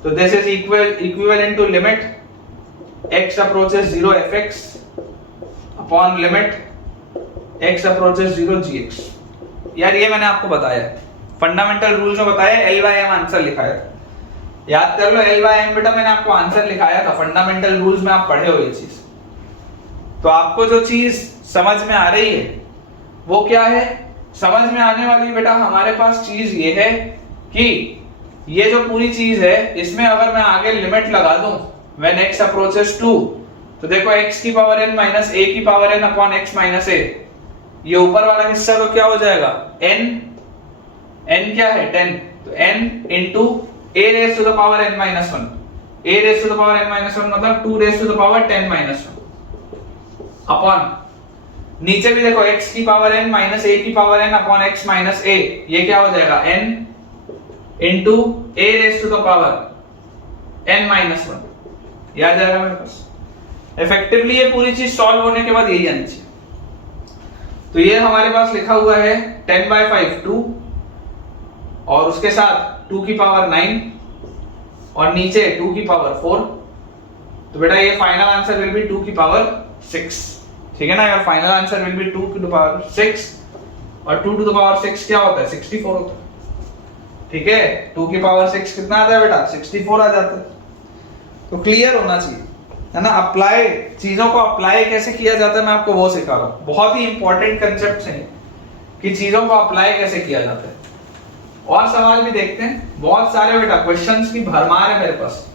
तो this is equivalent to limit x approaches 0 fx upon limit x approaches 0 gx। यार ये मैंने आपको बताया, फंडामेंटल रूल्स में बताया, L by m आंसर लिखाया था, याद कर लो। L by m बेटा मैंने आपको आंसर लिखाया था, फंडामेंटल रूल्स में आप पढ़े हो ये चीज। तो आपको जो चीज समझ में आ रही है वो क्या है, समझ में आने वाली बेटा हमारे पास चीज ये है कि ये जो पूरी चीज है, इसमें अगर मैं आगे लिमिट लगा दूं when x approaches 2, तो देखो x की पावर n माइनस a की power n upon x minus a, ये ऊपर वाला हिस्सा तो क्या हो जाएगा, n क्या है 10, तो n into a raise to the power n minus 1, a raise to the power n minus 1 मतलब 2 raise to the power 10 minus 1 upon नीचे भी देखो x की पावर n माइनस a की power n upon x minus a, ये क्या हो जाएगा n into a raise to the power n minus 1, ये आ जाएगा मेरे पास। इफेक्टिवली ये पूरी चीज सॉल्व होने के बाद यही आनी चाहिए। तो ये हमारे पास लिखा हुआ है 10 by 5 2 और उसके साथ 2 की पावर 9 और नीचे 2 की पावर 4, तो बेटा ये फाइनल आंसर विल बी 2 की पावर 6, ठीक है ना। यार final answer will be 2 to the power 6 और 2 टू द पावर 6 क्या होता है, 64 होता है, ठीक है। 2 की पावर 6 कितना आता है बेटा, 64 आ जाता है। तो क्लियर होना चाहिए, है ना। अप्लाई, चीजों को अप्लाई कैसे किया जाता है मैं आपको वो सिखा रहा हूं। बहुत ही इंपॉर्टेंट कंसेप्ट है कि चीजों को अप्लाई कैसे किया जाता है। और सवाल भी देखते हैं, बहुत सारे बेटा क्वेश्चंस की भरमार है मेरे पास,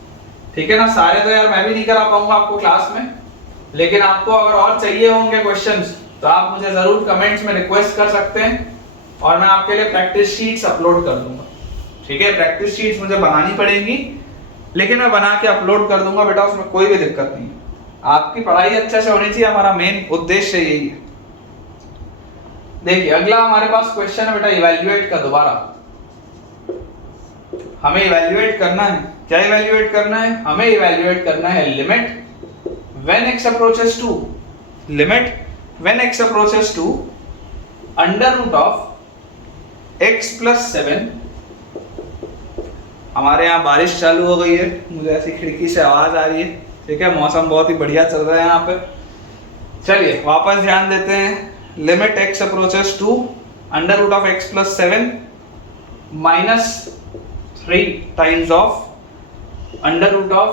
ठीक है ना। सारे तो यार मैं भी नहीं करा पाऊंगा आपको क्लास में, लेकिन आपको अगर और चाहिए होंगे क्वेश्चंस तो आप मुझे जरूर कमेंट्स में रिक्वेस्ट कर सकते हैं और मैं आपके लिए प्रैक्टिस शीट्स अपलोड कर दूंगा, ठीक है। प्रैक्टिस शीट्स मुझे बनानी पड़ेंगी, लेकिन मैं बना के अपलोड कर दूंगा बेटा, उसमें कोई भी दिक्कत नहीं है। आपकी पढ़ाई अच्छे से होनी चाहिए, हमारा मेन उद्देश्य यही है। देखिए अगला हमारे पास क्वेश्चन है बेटा इवैल्यूएट का। दोबारा हमें इवैल्यूएट करना है, क्या इवैल्यूएट करना है, हमें इवैल्यूएट करना है limit when x approaches to, limit when x approaches to under root of x plus 7। हमारे यहाँ बारिश चालू हो गई है, मुझे ऐसी खिड़की से आवाज आ रही है, ठीक है। मौसम बहुत ही बढ़िया चल रहा है यहाँ पे। चलिए वापस ध्यान देते हैं। Limit x approaches to under root of x plus 7 minus 3 times of under root of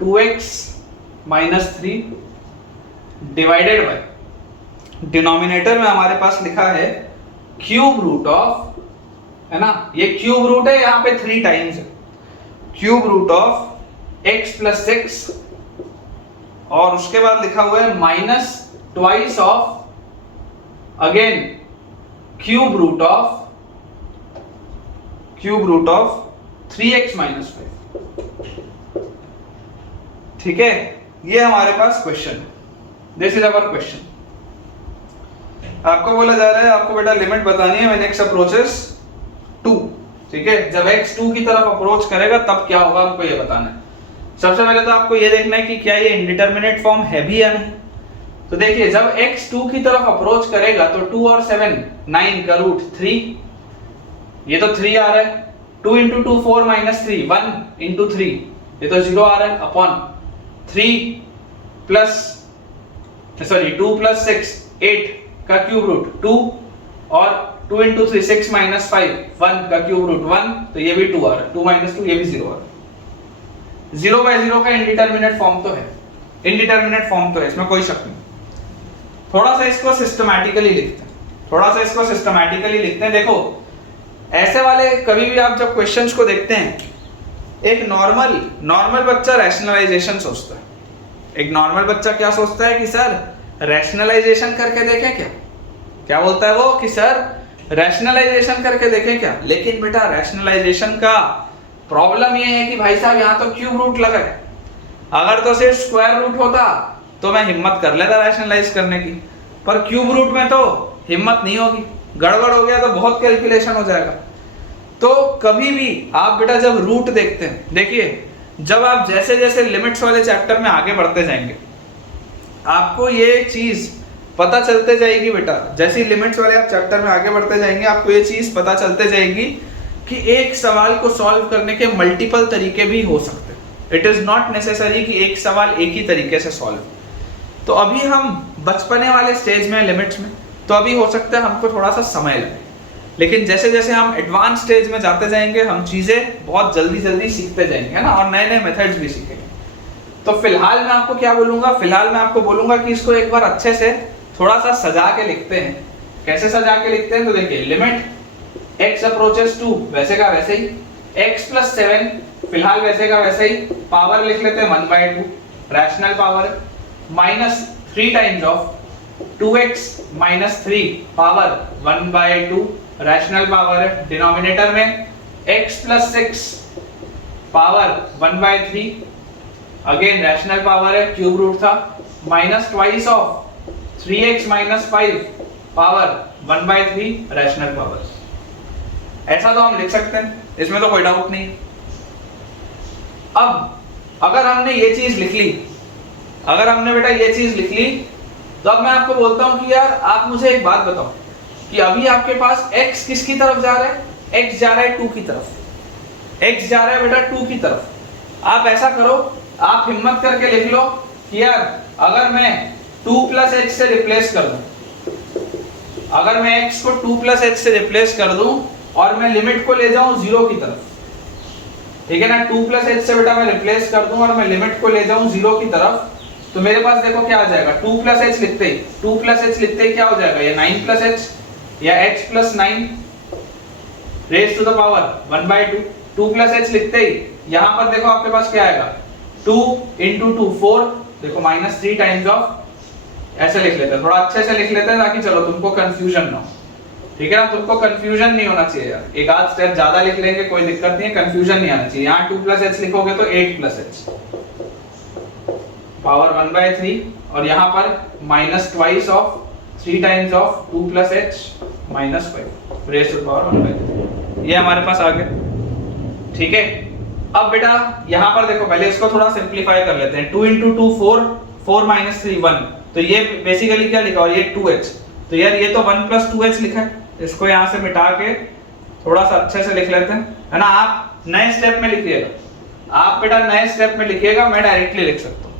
2x minus 3 divided by, denominator में हमारे पास लिखा है क्यूब रूट ऑफ, है ना। ये क्यूब रूट है, यहाँ पे 3 टाइम्स है, cube root of x plus 6 और उसके बाद लिखा हुआ है minus twice of again cube root of 3x minus 5, ठीक है। ये हमारे पास क्वेश्चन है, दिस इज अवर क्वेश्चन। आपको बोला जा रहा है आपको बेटा लिमिट बतानी है व्हेन x अप्रोचेस 2, ठीक है। जब x 2 की तरफ अप्रोच करेगा तब क्या होगा आपको ये बताना है। सबसे पहले तो आपको ये देखना है कि क्या ये इंडिटरमिनेट फॉर्म है भी या नहीं। तो देखिए जब x 2 की तरफ अप्रोच करेगा तो 2 और 7 9 का रूट 3, ये तो 3 आ रहा है, 2 इंटू 2 4 माइनस 3 1 इंटू 3 ये तो 0 आ रहा है अपॉन 3 प्लस 2 प्लस 6 8 का क्यूब रूट 2 और 2 इंटू 3 6 माइनस 5 1 का क्यूब रूट 1, तो ये भी 2 आ रहा है, 2 माइनस 2 ये भी 0 आ रहा है। 0 बाय 0 का इंडिटरमिनेट फॉर्म तो है, इंडिटरमिनेट फॉर्म तो है, इसमें कोई शक नहीं। थोड़ा सा इसको सिस्टमैटिकली लिखते हैं, देखो ऐसे वाले कभी भी आप जब क्वेश्चंस को देखते हैं, एक नॉर्मल बच्चा रैशनलाइजेशन सोचता है। एक नॉर्मल बच्चा क्या सोचता है कि सर रैशनलाइजेशन करके देखें क्या बोलता है वो कि सर रैशनलाइजेशन करके देखें क्या। लेकिन बेटा रैशनलाइजेशन का प्रॉब्लम ये है कि भाई साहब यहाँ तो क्यूब रूट लगा है, अगर तो सिर्फ स्क्वायर रूट होता तो मैं हिम्मत कर लेता रैशनलाइज करने की, पर क्यूब रूट में तो हिम्मत नहीं होगी, गड़बड़ हो गया तो बहुत कैलकुलेशन हो जाएगा। तो कभी भी आप बेटा जब रूट देखते हैं, देखिए जब आप जैसे जैसे लिमिट्स वाले चैप्टर में आगे बढ़ते जाएंगे आपको ये चीज पता चलते जाएगी बेटा, जैसे लिमिट्स वाले आप चैप्टर में आगे बढ़ते जाएंगे आपको ये चीज पता चलते जाएगी कि एक सवाल को सॉल्व करने के मल्टीपल तरीके भी हो सकते हैं। इट इज नॉट नेसेसरी कि एक सवाल एक ही तरीके से सॉल्व। तो अभी हम बचपने वाले स्टेज में लिमिट्स में, तो अभी हो सकता है हमको थोड़ा सा समय लगे, लेकिन जैसे जैसे हम एडवांस स्टेज में जाते जाएंगे हम चीजें बहुत जल्दी सीखते जाएंगे, है ना, और नए नए मेथड्स भी सीखेंगे। तो फिलहाल मैं आपको क्या बोलूंगा, फिलहाल मैं आपको बोलूंगा कि इसको एक बार अच्छे से थोड़ा सा सजा के लिखते हैं। कैसे सजा के लिखते हैं, तो देखिए लिमिट x अप्रोचेस टू वैसे का वैसे ही, x प्लस 7 फिलहाल वैसे का वैसे ही, पावर लिख लेते हैं 1/2 rational power, minus 3 times of 2x minus 3 power 1/2 rational power है, डिनोमिनेटर में x plus 6 power 1/3 again rational power है, क्यूब रूट था, minus twice of 3x minus 5 power 1/3 rational power. ऐसा तो हम लिख सकते हैं, इसमें तो कोई डाउट नहीं। अब अगर हमने ये चीज लिख ली, अगर हमने बेटा ये चीज लिख ली, तो अब मैं आपको बोलता हूं कि यार आप मुझे एक बात बताओ कि अभी आपके पास x किसकी तरफ जा रहा है, x जा रहा है 2 की तरफ, x जा रहा है बेटा 2 की तरफ। आप ऐसा करो, आप हिम्मत करके लिख लो कि यार अगर मैं 2 प्लस h से रिप्लेस कर दूं, अगर मैं x को 2 प्लस h से रिप्लेस कर दूं और मैं लिमिट को ले जाऊं 0 की तरफ, ठीक है ना, 2 प्लस h से बेटा मैं रिप्लेस कर दूं और मैं लिमिट को ले जाऊं 0 की तरफ, तो मेरे पास देखो क्या आ जाएगा, 2 प्लस h लिखते ही क्या हो जाएगा, ये 9 प्लस h या h plus 9 raise to the power 1/2। 2 plus h लिखते ही यहां पर देखो आपके पास क्या आएगा, 2 इंटू 2 4, देखो माइनस 3 टाइम्स ऑफ, ऐसे लिख लेते हैं, थोड़ा अच्छे से लिख लेते हैं ताकि चलो तुमको कंफ्यूजन ना हो, ठीक है ना, तुमको कंफ्यूजन नहीं होना चाहिए यार, एक आध स्टेप ज्यादा लिख लेंगे कोई दिक्कत नहीं है, कंफ्यूजन नहीं आना चाहिए। यहाँ 2 प्लस h लिखोगे तो 8 प्लस h पावर 1/3 और यहाँ पर minus twice of 3 times of 2 plus h minus 5 raise to power 1/3, ये हमारे पास आ गया, ठीक है। अब बेटा यहाँ पर देखो पहले इसको थोड़ा सिंप्लीफाई कर लेते हैं, 2 इंटू 2 4, 4 माइनस 3 1, तो ये बेसिकली क्या लिखा, और ये 2h, तो यार ये तो 1 प्लस 2h लिखा है, इसको यहाँ से मिटा के थोड़ा सा अच्छे से लिख लेते हैं, है ना। आप नए स्टेप में लिखिएगा, आप बेटा नए स्टेप में लिखिएगा, मैं डायरेक्टली लिख सकता हूँ,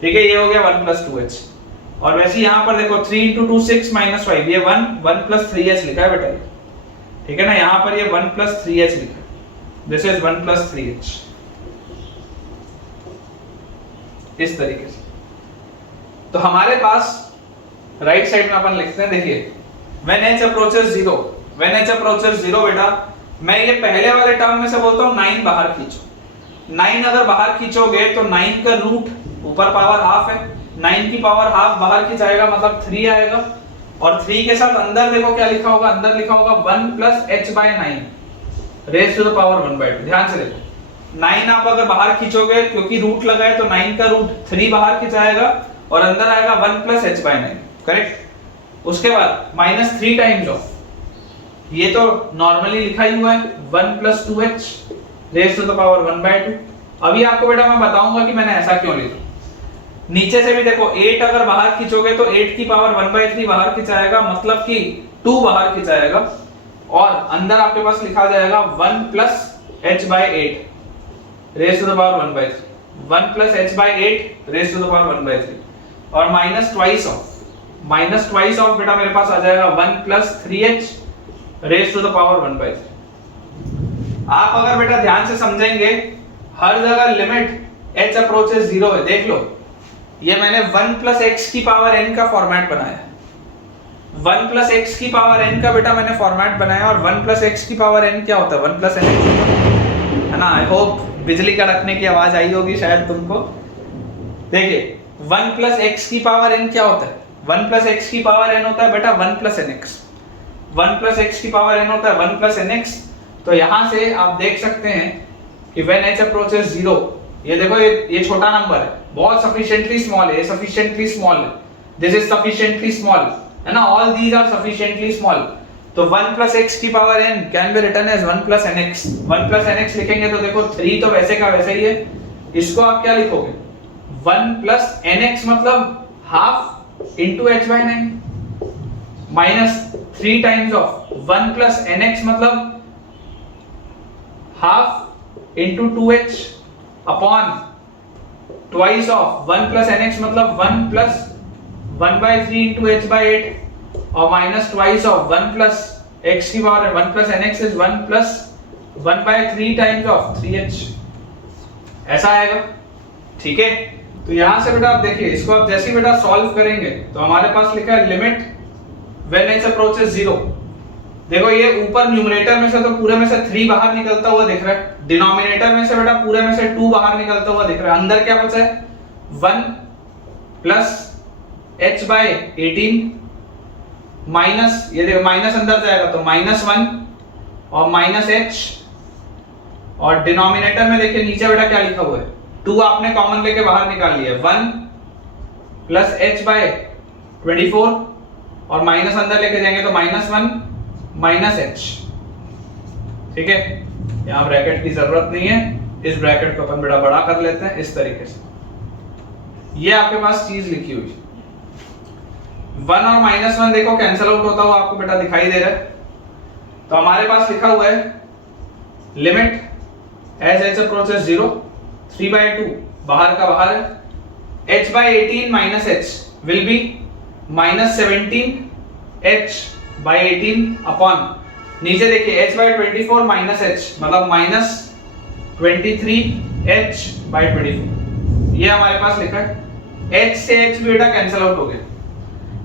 ठीक है। ये हो गया 1 प्लस 2h, और वैसे यहाँ पर देखो 3 इंटू 2 6 माइनस 5, ये 1 प्लस 3h लिखा है बेटा, ठीक है ना। यहाँ पर ये 1 प्लस 3h लिखा है, दिस इज 1 प्लस 3h, इस तरीके से। तो हमारे पास राइट साइड में अपन लिखते हैं, देखिए when h approaches 0, when h approaches 0 बेटा मैं ये पहले वाले टर्म में से बोलता हूँ 9 बाहर खींचो, 9 अगर बाहर खींचोगे तो 9 का रूट ऊपर पावर हाफ है, 9 की पावर हाफ बाहर खिंचाएगा मतलब 3 आएगा, और 3 के साथ अंदर देखो क्या लिखा होगा, अंदर लिखा होगा 1 plus h by 9 raise to the power 1/2। ध्यान से देखो 9 आप अगर बाहर खींचोगे क्योंकि रूट लगा है तो 9 का रूट 3 बाहर खिंचाएगा और अंदर आएगा 1 प्लस h बाय 9, करेक्ट। उसके बाद माइनस 3 टाइम्स ऑफ, ये तो नॉर्मली लिखा ही हुआ है 1 plus 2h raise to the power 1/2, अभी आपको बेटा मैं बताऊंगा कि मैंने ऐसा क्यों लिखा। नीचे से भी देखो 8 अगर बाहर खींचोगे तो 8 की पावर 1/3 बाहर खिंचाएगा, मतलब कि 2 बाहर खिंचाएगा, और अंदर आपके पास लिखा जाएगा 1 plus h/8 raise to the power 1/3, 1 plus h/8 raise to the power 1/3, और माइनस ट्वाइस ऑफ बेटा मेरे पास आ जाएगा 1 plus 3h raise to the power 1/3। आप अगर बेटा ध्यान से समझेंगे, हर जगह लिमिट h अप्रोचेस 0 है। देख लो, ये मैंने 1 प्लस x की पावर n का फॉर्मेट बनाया है। 1 प्लस x की पावर n का बेटा मैंने फॉर्मेट बनाया, और 1 प्लस x की पावर n क्या होता है? 1 प्लस n है ना। आई होप बिजली कड़कने की आवाज आई होगी शायद तुमको। देखिए 1 प्लस x की पावर n क्या होता है? 1 प्लस x की पावर n होता है बेटा 1 प्लस nx। 1 प्लस x की पावर n होता है 1 प्लस nx। तो यहां से आप देख सकते हैं कि when h approaches 0, ये देखो ये छोटा नंबर है, बहुत सफिशिएंटली स्मॉल है, ये सफिशिएंटली स्मॉल है, दिस इज सफिशिएंटली स्मॉल, है ना, all these are sufficiently small. तो 1 प्लस x की power n can be written as 1 plus nx। 1 plus nx लिखेंगे तो देखो 3 तो वैसे का वैसे ही है, इसको आप क्या लिखोगे? 1 प्लस nx मतलब half into h/9 minus 3 times of 1 plus nx मतलब half into 2h upon twice of 1 plus nx मतलब 1 प्लस 1/3 इंटू h/8, और minus twice of 1 plus x की power 1 plus nx is 1 plus 1/3 times of 3h। ऐसा आएगा, ठीक है। तो यहां से बेटा आप देखिए, इसको आप जैसे ही बेटा सॉल्व करेंगे तो हमारे पास लिखा है लिमिट व्हेन h अप्रोचेस 0। देखो ये ऊपर न्यूमरेटर में से तो पूरे में से 3 बाहर निकलता हुआ दिख रहा है, डिनोमिनेटर में से बेटा पूरे में से 2 बाहर निकलता हुआ दिख रहा है, अंदर क्या बचा है? 1 प्लस h/18 माइनस, ये देखो माइनस अंदर जाएगा तो -1 और माइनस h, और डिनोमिनेटर में देखिए नीचे बेटा क्या लिखा हुआ है? 2 आपने कॉमन लेके बाहर निकाल लिया, 1 प्लस h/24, और माइनस अंदर लेके जाएंगे तो -1 माइनस h, ठीक है। यहां ब्रैकेट की जरूरत नहीं है, इस ब्रैकेट को अपन बेटा बड़ा कर लेते हैं इस तरीके से। ये आपके पास चीज लिखी हुई 1 और -1 देखो कैंसिल आउट होता हुआ आपको बेटा दिखाई दे रहा है। तो हमारे पास लिखा हुआ है लिमिट एज h अप्रोचेस 0, 3/2 बाहर का बाहर है, h/18 minus h will be -17 h/18 upon, नीचे देखिए h/24 माइनस h मतलब -23 h/24। ये हमारे पास लिखा है, h से h भी बेटा कैंसिल आउट हो गया।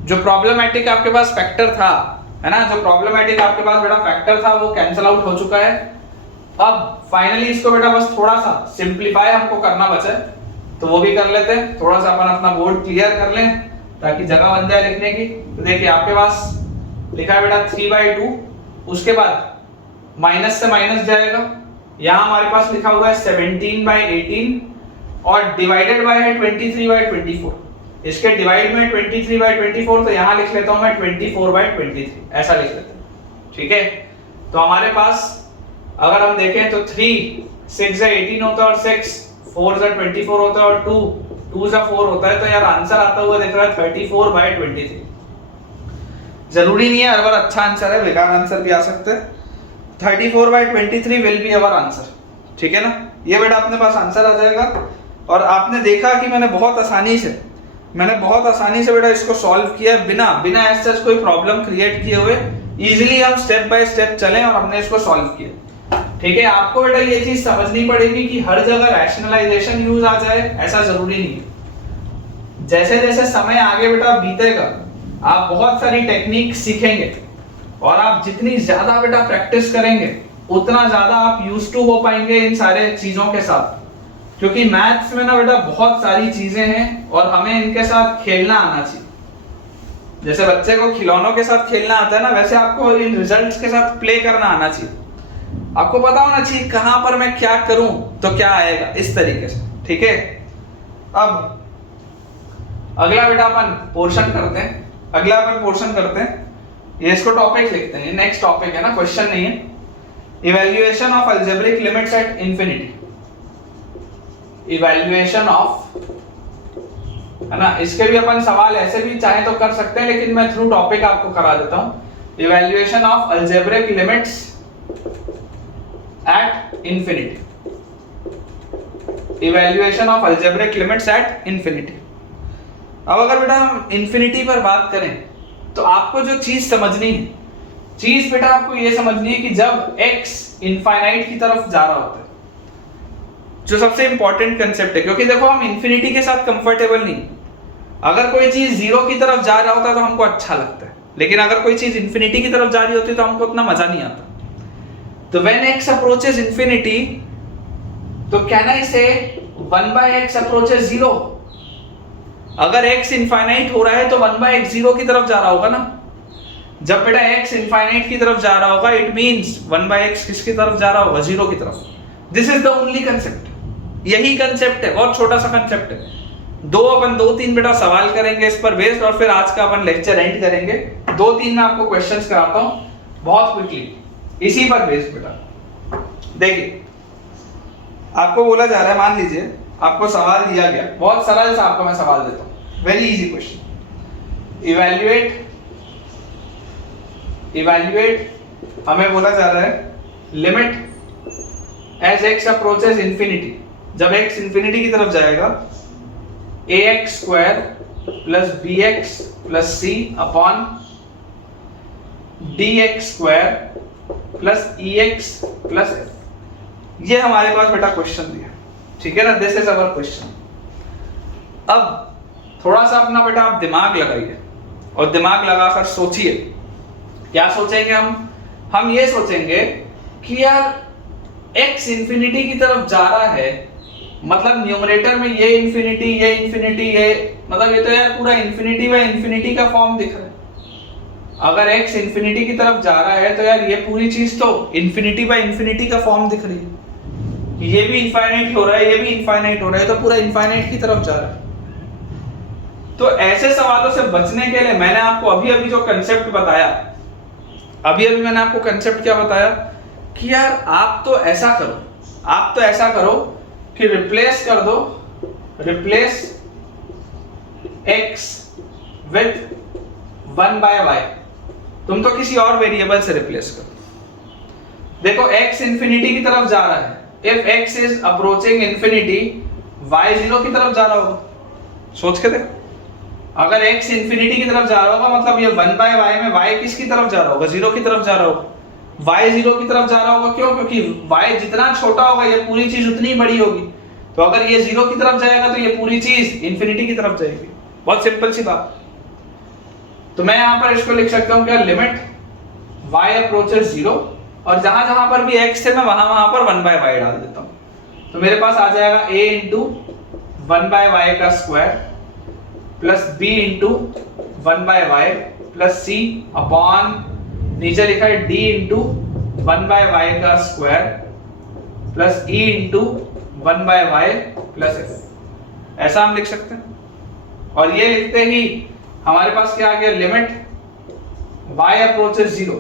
जो प्रॉब्लमेटिक आपके पास फैक्टर था, है ना, जो प्रॉब्लमेटिक आपके पास बेटा फैक्टर था वो कैंसिल आउट हो चुका है। अब फाइनली इसको बेटा बस थोड़ा सा सिंपलीफाई हमको करना बचा है, तो वो भी कर लेते हैं। थोड़ा सा अपन अपना बोर्ड क्लियर कर लें ताकि जगह बन जाए लिखने की। तो देखिए आपके पास लिखा है बेटा 3/2, उसके बाद माइनस से माइनस जाएगा, यहां हमारे पास लिखा हुआ है 17/18 और डिवाइडेड बाय है 23/24। इसके डिवाइड में 23/24, तो यहां लिख लेता हूं मैं 24/23, ऐसा लिख लेते हैं, ठीक है। तो हमारे पास अगर हम देखें तो 3 6 से 18 होता है, और 6 4 से 24 होता है, और 2 से 4 होता है। तो यार आंसर आता हुआ दिख रहा है 34/23। जरूरी नहीं है हर बार अच्छा आंसर है, बेकार आंसर भी आ सकता है। 34/23 विल बी अवर आंसर, ठीक है ना। ये बेटा अपने पास आंसर आ जाएगा। और आपने देखा कि मैंने बहुत आसानी से बेटा इसको सॉल्व किया बिना ऐसा कोई प्रॉब्लम क्रिएट किए हुए। इजीली हम स्टेप बाय स्टेप चलें और हमने इसको सॉल्व किया, ठीक है। आपको बेटा ये चीज समझनी पड़ेगी कि हर जगह रैशनलाइजेशन यूज आ जाए ऐसा जरूरी नहीं है। जैसे जैसे समय आगे बेटा बीतेगा आप बहुत सारी टेक्निक सीखेंगे, और आप जितनी ज्यादा बेटा प्रैक्टिस करेंगे उतना ज्यादा आप यूज्ड टू हो पाएंगे इन सारे चीजों के साथ। क्योंकि मैथ्स में ना बेटा बहुत सारी चीजें हैं और हमें इनके साथ खेलना आना चाहिए। जैसे बच्चे को खिलौनों के साथ खेलना आता है ना, वैसे आपको इन रिजल्ट्स के साथ प्ले करना आना चाहिए। आपको पता होना चाहिए कहां पर मैं क्या करूं तो क्या आएगा, इस तरीके से, ठीक है। अब अगला बेटा अपन पोर्शन करते हैं। ये इसको टॉपिक लिखते हैं, नेक्स्ट टॉपिक है ना, क्वेश्चन नहीं है। Evaluation of algebraic limits at infinity. Evaluation of, है ना, इसके भी अपन सवाल ऐसे भी चाहे तो कर सकते हैं, लेकिन मैं थ्रू टॉपिक आपको करा देता हूं। Evaluation of algebraic limits at infinity, evaluation of algebraic limits at infinity. अब अगर बेटा हम इंफिनिटी पर बात करें तो आपको जो चीज समझनी है, चीज बेटा आपको ये समझनी है कि जब x इनफाइनाइट की तरफ जा रहा होता है, जो सबसे इंपॉर्टेंट कंसेप्ट है, क्योंकि देखो हम इंफिनिटी के साथ कंफर्टेबल नहीं। अगर कोई चीज जीरो की तरफ जा रहा होता है तो हमको अच्छा लगता है, लेकिन अगर कोई चीज इंफिनिटी की तरफ जा रही होती है तो हमको उतना मजा नहीं आता। तो व्हेन x अप्रोचेस इंफिनिटी, तो कैन आई से 1/x अप्रोचेस 0। अगर x इनफाइनाइट हो रहा है तो 1/x 0 की तरफ जा रहा होगा ना। जब बेटा x इनफाइनाइट की तरफ जा रहा होगा, इट मींस 1/x किसकी तरफ जा रहा होगा? 0 की तरफ। This is the only concept, यही कंसेप्ट है, बहुत छोटा सा कंसेप्ट है। दो तीन बेटा सवाल करेंगे इस पर बेस्ड, और फिर आज का अपन लेक्चर एंड करेंगे। 2-3 मैं आपको क्वेश्चंस कराता हूं बहुत क्विकली इसी पर बेस्ड बेटा। देखिए आपको बोला जा रहा है, मान लीजिए आपको सवाल दिया गया, बहुत सरल सा आपको मैं सवाल देता हूं, वेरी इजी क्वेश्चन। इवैल्यूएट हमें बोला जा रहा है limit as x approaches infinity, जब x इंफिनिटी की तरफ जाएगा, ax square plus bx plus c upon dx square plus ex plus f। ये हमारे पास बेटा क्वेश्चन दिया, ठीक है ना, दिस इज अवर क्वेश्चन। अब थोड़ा सा अपना बेटा आप दिमाग लगाइए और दिमाग लगाकर सोचिए। क्या सोचेंगे हम ये सोचेंगे कि यार x इंफिनिटी की तरफ जा रहा है, मतलब न्यूमरेटर में ये इंफिनिटी, ये मतलब ये तो यार पूरा इंफिनिटी बाय इंफिनिटी का फॉर्म दिख रहा है। अगर x इंफिनिटी की तरफ जा रहा है तो यार ये पूरी चीज तो इंफिनिटी बाय इंफिनिटी का फॉर्म दिख रही है। ये भी इनफाइनाइट हो रहा है, ये भी इनफाइनाइट हो रहा है, तो पूरा इनफाइनाइट की तरफ जा रहा है। तो ऐसे सवालों से बचने के लिए मैंने आपको अभी जो कंसेप्ट बताया, अभी मैंने आपको कंसेप्ट क्या बताया कि यार आप तो ऐसा करो कि रिप्लेस कर दो, रिप्लेस x विथ 1/y। तुम तो किसी और वेरिएबल से रिप्लेस कर दो। देखो x इंफिनिटी की तरफ जा रहा है, if x is approaching infinity, y 0 की तरफ जा रहा होगा। सोच के देखो, अगर x इंफिनिटी की तरफ जा रहा होगा मतलब ये 1/y में y किसकी तरफ जा रहा होगा? 0 की तरफ जा रहा होगा। y 0 की तरफ जा रहा होगा, क्यों? क्योंकि y जितना छोटा होगा ये पूरी चीज उतनी बड़ी होगी। तो अगर ये 0 की तरफ जाएगा तो ये पूरी चीज इंफिनिटी की तरफ जाएगी। बहुत सिंपल सी बात। तो मैं यहां पर इसको लिख सकता हूं क्या, लिमिट y अप्रोचेस 0, और जहां जहां पर भी x है मैं वहां पर 1/y डाल देता हूं। तो मेरे पास आ जाएगा a इंटू 1/y का square plus b into 1/y plus c upon नीचे लिखा है d इंटू 1/y का square plus e into 1/y plus f। ऐसा हम लिख सकते हैं। और ये लिखते ही हमारे पास क्या आ गया, limit y approaches 0,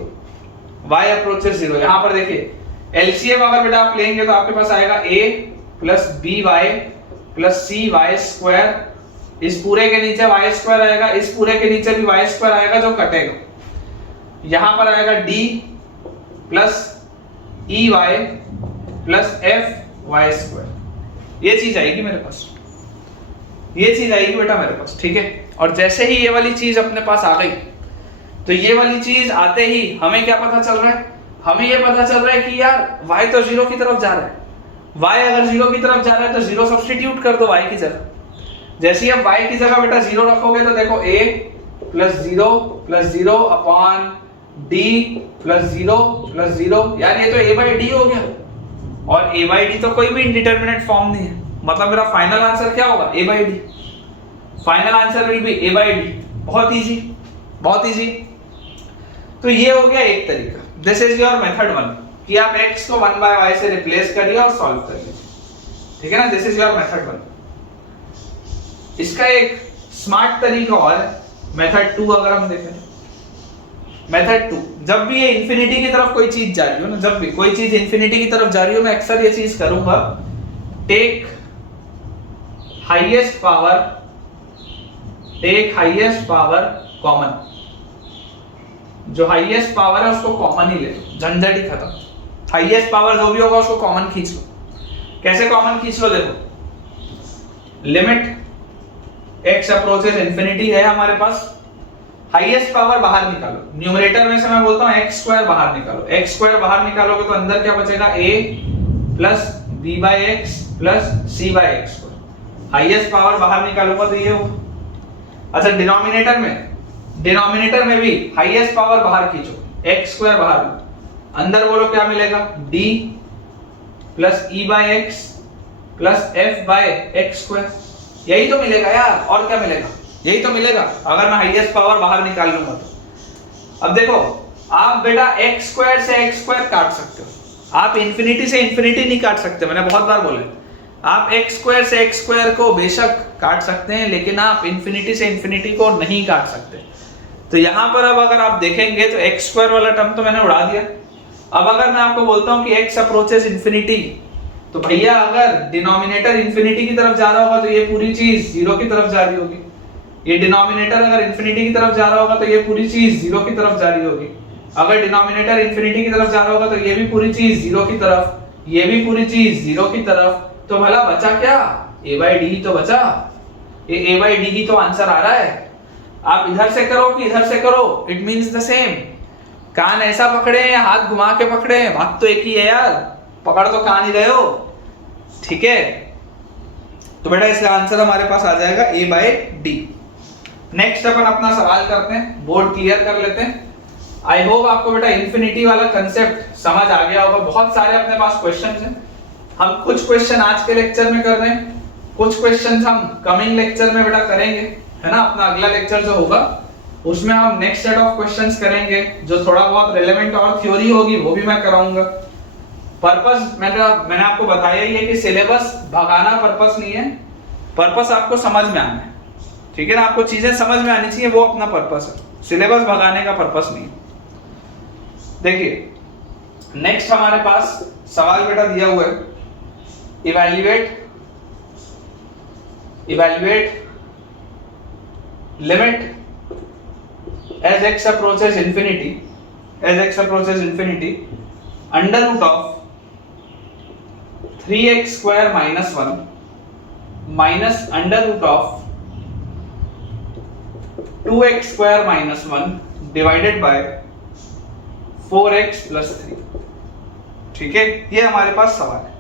y approaches 0। यहां पर देखिए एलसीएम अगर बेटा आप लेंगे तो आपके पास आएगा a plus by plus cy square, इस पूरे के नीचे y स्क्वायर आएगा, इस पूरे के नीचे भी y स्क्वायर आएगा जो कटेगा। यहां पर आएगा d plus ey plus fy square. ये चीज आएगी मेरे पास, ये चीज आएगी बेटा मेरे पास, ठीक है। और जैसे ही ये वाली चीज अपने पास आ गई, तो ये वाली चीज आते ही हमें क्या पता चल रहा है, हमें ये पता चल रहा है कि यार y तो 0 की तरफ जा रहा है। y अगर 0 की तरफ जा रहा है तो 0 सब्स्टिट्यूट कर दो y की जगह। जैसे ही आप y की जगह बेटा 0 रखोगे तो देखो a plus 0 upon d plus 0, यार ये तो a/d हो गया। और a/d तो कोई भी इंडिटरमिनेट फॉर्म नहीं है, मतलब मेरा फाइनल आंसर क्या होगा, a/d। Final answer will B a/d। बहुत इजी, बहुत इजी। तो ये हो गया एक तरीका, दिस इज योर मेथड 1, कि आप x को 1/y से रिप्लेस करिए और सॉल्व करिए, ठीक है ना। This is your method 1। इसका एक स्मार्ट तरीका और है, मेथड 2 अगर हम देखें। मेथड 2, जब भी ये इंफिनिटी की तरफ कोई चीज जा रही हो ना, जब भी कोई चीज इंफिनिटी की तरफ जा रही हो, मैं अक्सर ये चीज करूंगा, take highest power, take highest power common, जो हाईएस्ट पावर है उसको कॉमन ही ले लो, झंझट ही खत्म। हाईएस्ट पावर जो भी होगा उसको कॉमन खींच लो। कैसे कॉमन खींच लो? देखो, लिमिट x अप्रोचेस इंफिनिटी है हमारे पास, हाईएस्ट पावर बाहर निकालो, न्यूमरेटर में से मैं बोलता हूं x स्क्वायर बाहर निकालो, x स्क्वायर बाहर निकालोगे तो अंदर क्या बचेगा, a plus b by x plus c by x. Highest power बाहर निकालूंगा तो ये होगा। अच्छा, डिनोमिनेटर में भी हाईएस्ट पावर बाहर खींचो, x स्क्वायर बाहर लो, अंदर बोलो क्या मिलेगा, d plus e by x plus f by x square. यही तो मिलेगा यार, और क्या मिलेगा, यही तो मिलेगा अगर मैं हाईएस्ट पावर बाहर निकाल लूंगा तो। अब देखो, आप बेटा x स्क्वायर से x स्क्वायर काट सकते हो, आप इंफिनिटी से इंफिनिटी नहीं काट सकते, मैंने बहुत बार बोला है। आप x स्क्वायर से x स्क्वायर को बेशक काट सकते हैं, लेकिन आप इंफिनिटी से इंफिनिटी को नहीं काट सकते। तो यहां पर अब अगर आप देखेंगे तो x स्क्वायर वाला टर्म तो मैंने उड़ा दिया। अब अगर मैं आपको बोलता हूं कि x अप्रोचेस इंफिनिटी, तो भैया अगर डिनोमिनेटर इंफिनिटी की तरफ जा रहा होगा तो ये पूरी चीज जीरो की तरफ जा रही होगी, ये डिनोमिनेटर अगर इंफिनिटी की तरफ जा रहा होगा तो ये पूरी चीज जीरो की तरफ जा रही होगी। अगर डिनोमिनेटर इंफिनिटी की तरफ जा रहा होगा तो ये भी पूरी चीज जीरो की तरफ, ये भी पूरी चीज जीरो की तरफ। तो भला बचा क्या, a बाई डी तो बचा, ये a बाई डी ही तो आंसर आ रहा है। आप इधर से करो कि इधर से करो, इट मींस द सेम। कान ऐसा पकड़े या हाथ घुमा के पकड़े, बात तो एक ही है यार, पकड़ तो कान ही रहे हो, ठीक है। तो बेटा इसका आंसर हमारे पास आ जाएगा a बाई डी। नेक्स्ट अपन अपना सवाल करते हैं, बोर्ड क्लियर कर लेते हैं। आई होप आपको बेटा इंफिनिटी वाला कंसेप्ट समझ आ गया होगा। बहुत सारे अपने पास क्वेश्चंस हैं, हम कुछ क्वेश्चन आज के लेक्चर में कर रहे हैं, कुछ क्वेश्चंस हम कमिंग लेक्चर में बेटा करेंगे, है ना। अपना अगला लेक्चर जो होगा उसमें हम नेक्स्ट सेट ऑफ क्वेश्चंस करेंगे, जो थोड़ा बहुत रिलेवेंट और थ्योरी होगी वो भी मैं कराऊंगा। पर्पस मैंने आपको बताया ही है कि सिलेबस भगाना पर्पस नहीं है, पर्पस आपको समझ में आना है, ठीक है ना। आपको चीजें समझ में आनी चाहिए, वो अपना पर्पस है, सिलेबस भगाने का पर्पस नहीं है। देखिए नेक्स्ट हमारे पास सवाल बेटा दिया हुआ है, evaluate limit as x approaches infinity under root of 3x square minus 1 minus under root of 2x square minus 1 divided by 4x plus 3। ठीक है, ये हमारे पास सवाल है।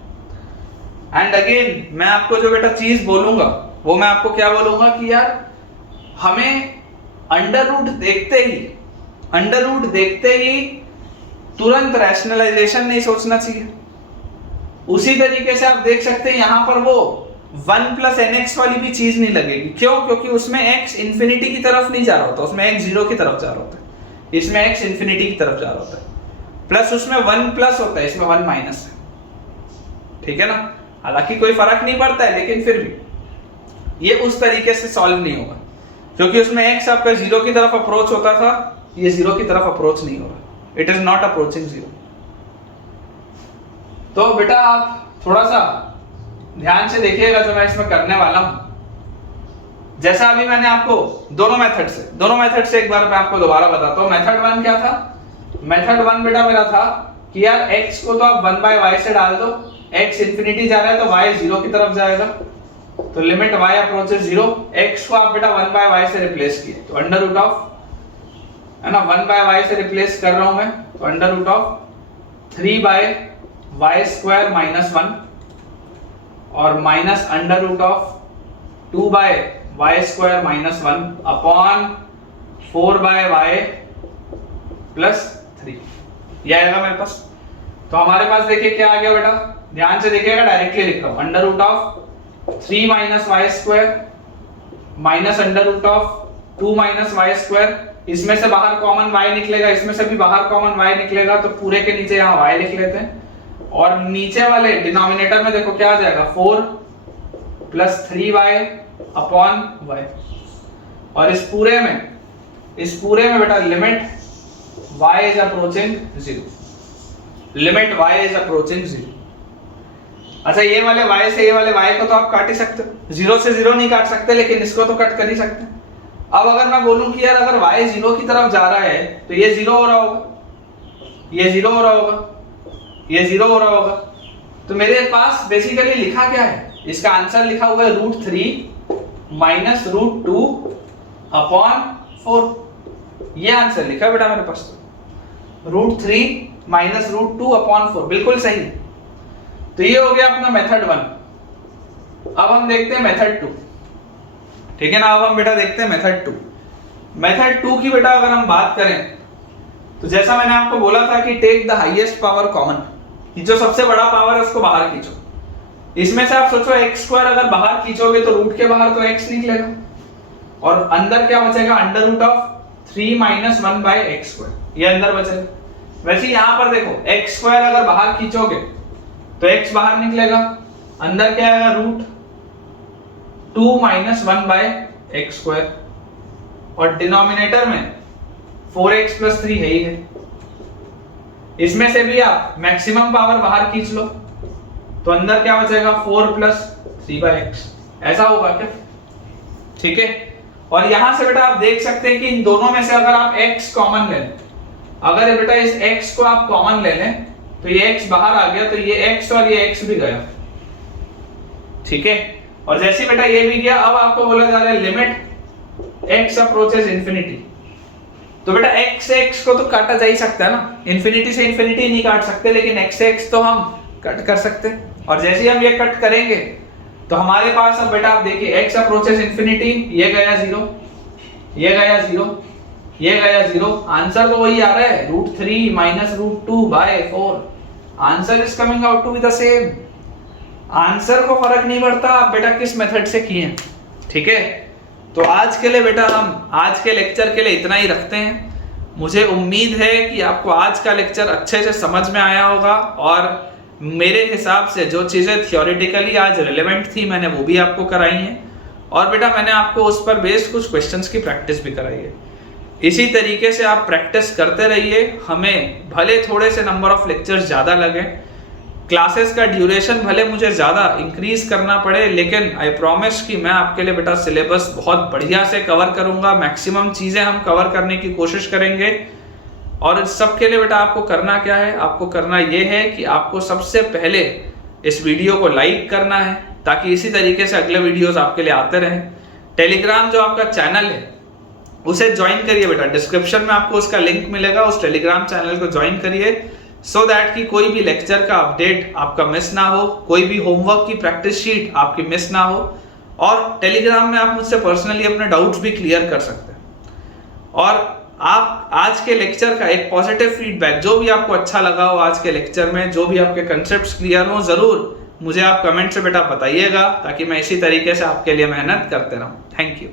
एंड अगेन मैं आपको जो बेटा चीज बोलूंगा वो मैं आपको क्या बोलूंगा कि यार हमें अंडर रूट देखते ही तुरंत रैशनलाइजेशन नहीं सोचना चाहिए। उसी तरीके से आप देख सकते हैं यहां पर वो 1 प्लस nx वाली भी चीज नहीं लगेगी। क्यों? क्योंकि उसमें x इंफिनिटी की तरफ नहीं जा रहा होता, उसमें x जीरो की तरफ जा रहा होता है, इसमें x इंफिनिटी की तरफ जा रहा होता है। प्लस उसमें 1 प्लस होता है, इसमें 1 माइनस है, ठीक है ना। हालांकि कोई फर्क नहीं पड़ता है, लेकिन फिर भी ये उस तरीके से सॉल्व नहीं होगा, क्योंकि उसमें x आपका जीरो की तरफ अप्रोच होता था, ये जीरो की तरफ अप्रोच नहीं होगा, it is not approaching zero. तो बेटा आप थोड़ा सा ध्यान से देखिएगा जो मैं इसमें करने वाला हूं। जैसा अभी मैंने आपको दोनों मेथड से एक बार मैं आपको दोबारा बताता हूं। मेथड 1 क्या था? मेथड 1 बेटा मेरा था कि यार x को तो आप 1 बाय y से डाल दो, x इंफिनिटी जा रहा है तो y जीरो की तरफ जाएगा, तो limit y approaches zero. x को आप बेटा 1 बाय y से रिप्लेस किए तो अंडर रूट ऑफ, है ना, 1 बाय y से रिप्लेस कर रहा हूं मैं, तो under root of 3 by y square minus 1 और minus under root of 2 by y square minus 1 upon 4 by y plus 3, यह आएगा मेरे पास। तो हमारे पास देखिए क्या आ गया बेटा, ध्यान से देखिएगा, डायरेक्टली लिख रहा हूं, under root of 3 minus y square minus under root of 2 minus y square. इसमें से बाहर कॉमन y निकलेगा, इसमें से भी बाहर कॉमन y निकलेगा, तो पूरे के नीचे यहाँ y लिख लेते हैं। और नीचे वाले डिनोमिनेटर में देखो क्या आ जाएगा, 4 प्लस 3y अपॉन y। और इस पूरे में बेटा limit y is approaching 0, limit y is approaching 0। अच्छा ये वाले y से ये वाले y को तो आप काट ही सकते हो, 0 से 0 नहीं काट सकते लेकिन इसको तो कट कर ही सकते हैं। अब अगर मैं बोलूं कि यार अगर y 0 की तरफ जा रहा है तो ये 0 हो रहा होगा, ये 0 हो रहा होगा, ये 0 हो रहा होगा, तो मेरे पास बेसिकली लिखा क्या है, इसका आंसर लिखा हुआ है √3 माइनस √2 अपॉन 4। ये आंसर लिखा है बेटा मेरे पास, √3 माइनस √2 अपॉन 4, बिल्कुल सही। तो ये हो गया अपना मेथड 1। अब हम देखते हैं मेथड 2, ठीक है ना। अब हम बेटा देखते हैं मेथड 2। मेथड 2 की बेटा अगर हम बात करें तो जैसा मैंने आपको बोला था कि take the highest power common, जो सबसे बड़ा पावर है उसको बाहर खींचो। इसमें से आप सोचो x² अगर बाहर खींचोगे तो रूट के बाहर तो x निकलेगा और अंदर क्या बचेगा, √3 माइनस 1/x², ये अंदर बचेगा। वैसे यहां पर देखो x² अगर बाहर खींचोगे तो x बाहर निकलेगा, अंदर क्या आएगा, √2 माइनस 1/x², और डिनोमिनेटर में 4x + 3 है ही है। इसमें से भी आप मैक्सिमम पावर बाहर खींच लो तो अंदर क्या बचेगा, 4 + 3/x, ऐसा होगा क्या, ठीक है। और यहां से बेटा आप देख सकते हैं कि इन दोनों में से अगर आप x कॉमन ले लें, अगर बेटा इस x को आप कॉमन ले लें तो ये x बाहर आ गया, तो ये x और ये x भी गया, ठीक है। और जैसे बेटा ये भी गया, अब आपको बोला जा रहा है लिमिट x अप्रोचेस इंफिनिटी, तो बेटा x से x को तो काटा जा ही सकता है ना, इंफिनिटी से इंफिनिटी नहीं काट सकते लेकिन x से x तो हम कट कर सकते हैं। और जैसे ही हम ये कट करेंगे तो हमारे पास अब बेटा आप देखिए x अप्रोचेस इंफिनिटी, ये गया 0, ये गया 0, ये गया 0, आंसर तो वही आ रहा है, √3 minus √2/4, answer is coming out to be the same. Answer को फर्क नहीं पड़ता आप बेटा किस मेथड से किए हैं, ठीक है। तो आज के लिए बेटा हम आज के लेक्चर के लिए इतना ही रखते हैं। मुझे उम्मीद है कि आपको आज का लेक्चर अच्छे से समझ में आया होगा और मेरे हिसाब से जो चीज़ें थियोरेटिकली आज रिलेवेंट थी मैंने वो भी आपको कराई हैं, और बेटा मैंने आपको उस पर बेस्ड कुछ क्वेश्चंस की प्रैक्टिस भी कराई है। इसी तरीके से आप प्रैक्टिस करते रहिए, हमें भले थोड़े से नंबर ऑफ लेक्चर्स ज़्यादा लगे, क्लासेस का ड्यूरेशन भले मुझे ज़्यादा इंक्रीज करना पड़े, लेकिन आई प्रॉमिस कि मैं आपके लिए बेटा सिलेबस बहुत बढ़िया से कवर करूंगा, मैक्सिमम चीज़ें हम कवर करने की कोशिश करेंगे। और इस सब के लिए बेटा आपको करना क्या है, आपको करना ये है कि आपको सबसे पहले इस वीडियो को लाइक करना है ताकि इसी तरीके से अगले वीडियोस आपके लिए आते रहें। टेलीग्राम जो आपका चैनल है उसे ज्वाइन करिए बेटा, डिस्क्रिप्शन में आपको उसका लिंक मिलेगा, उस टेलीग्राम चैनल को ज्वाइन करिए सो दैट कि कोई भी लेक्चर का अपडेट आपका मिस ना हो, कोई भी होमवर्क की प्रैक्टिस शीट आपकी मिस ना हो। और टेलीग्राम में आप मुझसे पर्सनली अपने डाउट्स भी क्लियर कर सकते हैं। और आप आज के लेक्चर का एक पॉजिटिव फीडबैक, जो भी आपको अच्छा लगा हो आज के लेक्चर में, जो भी आपके कंसेप्ट्स क्लियर हो, जरूर मुझे आप कमेंट से बेटा बताइएगा ताकि मैं इसी तरीके से आपके लिए मेहनत करते रहूं। Thank you.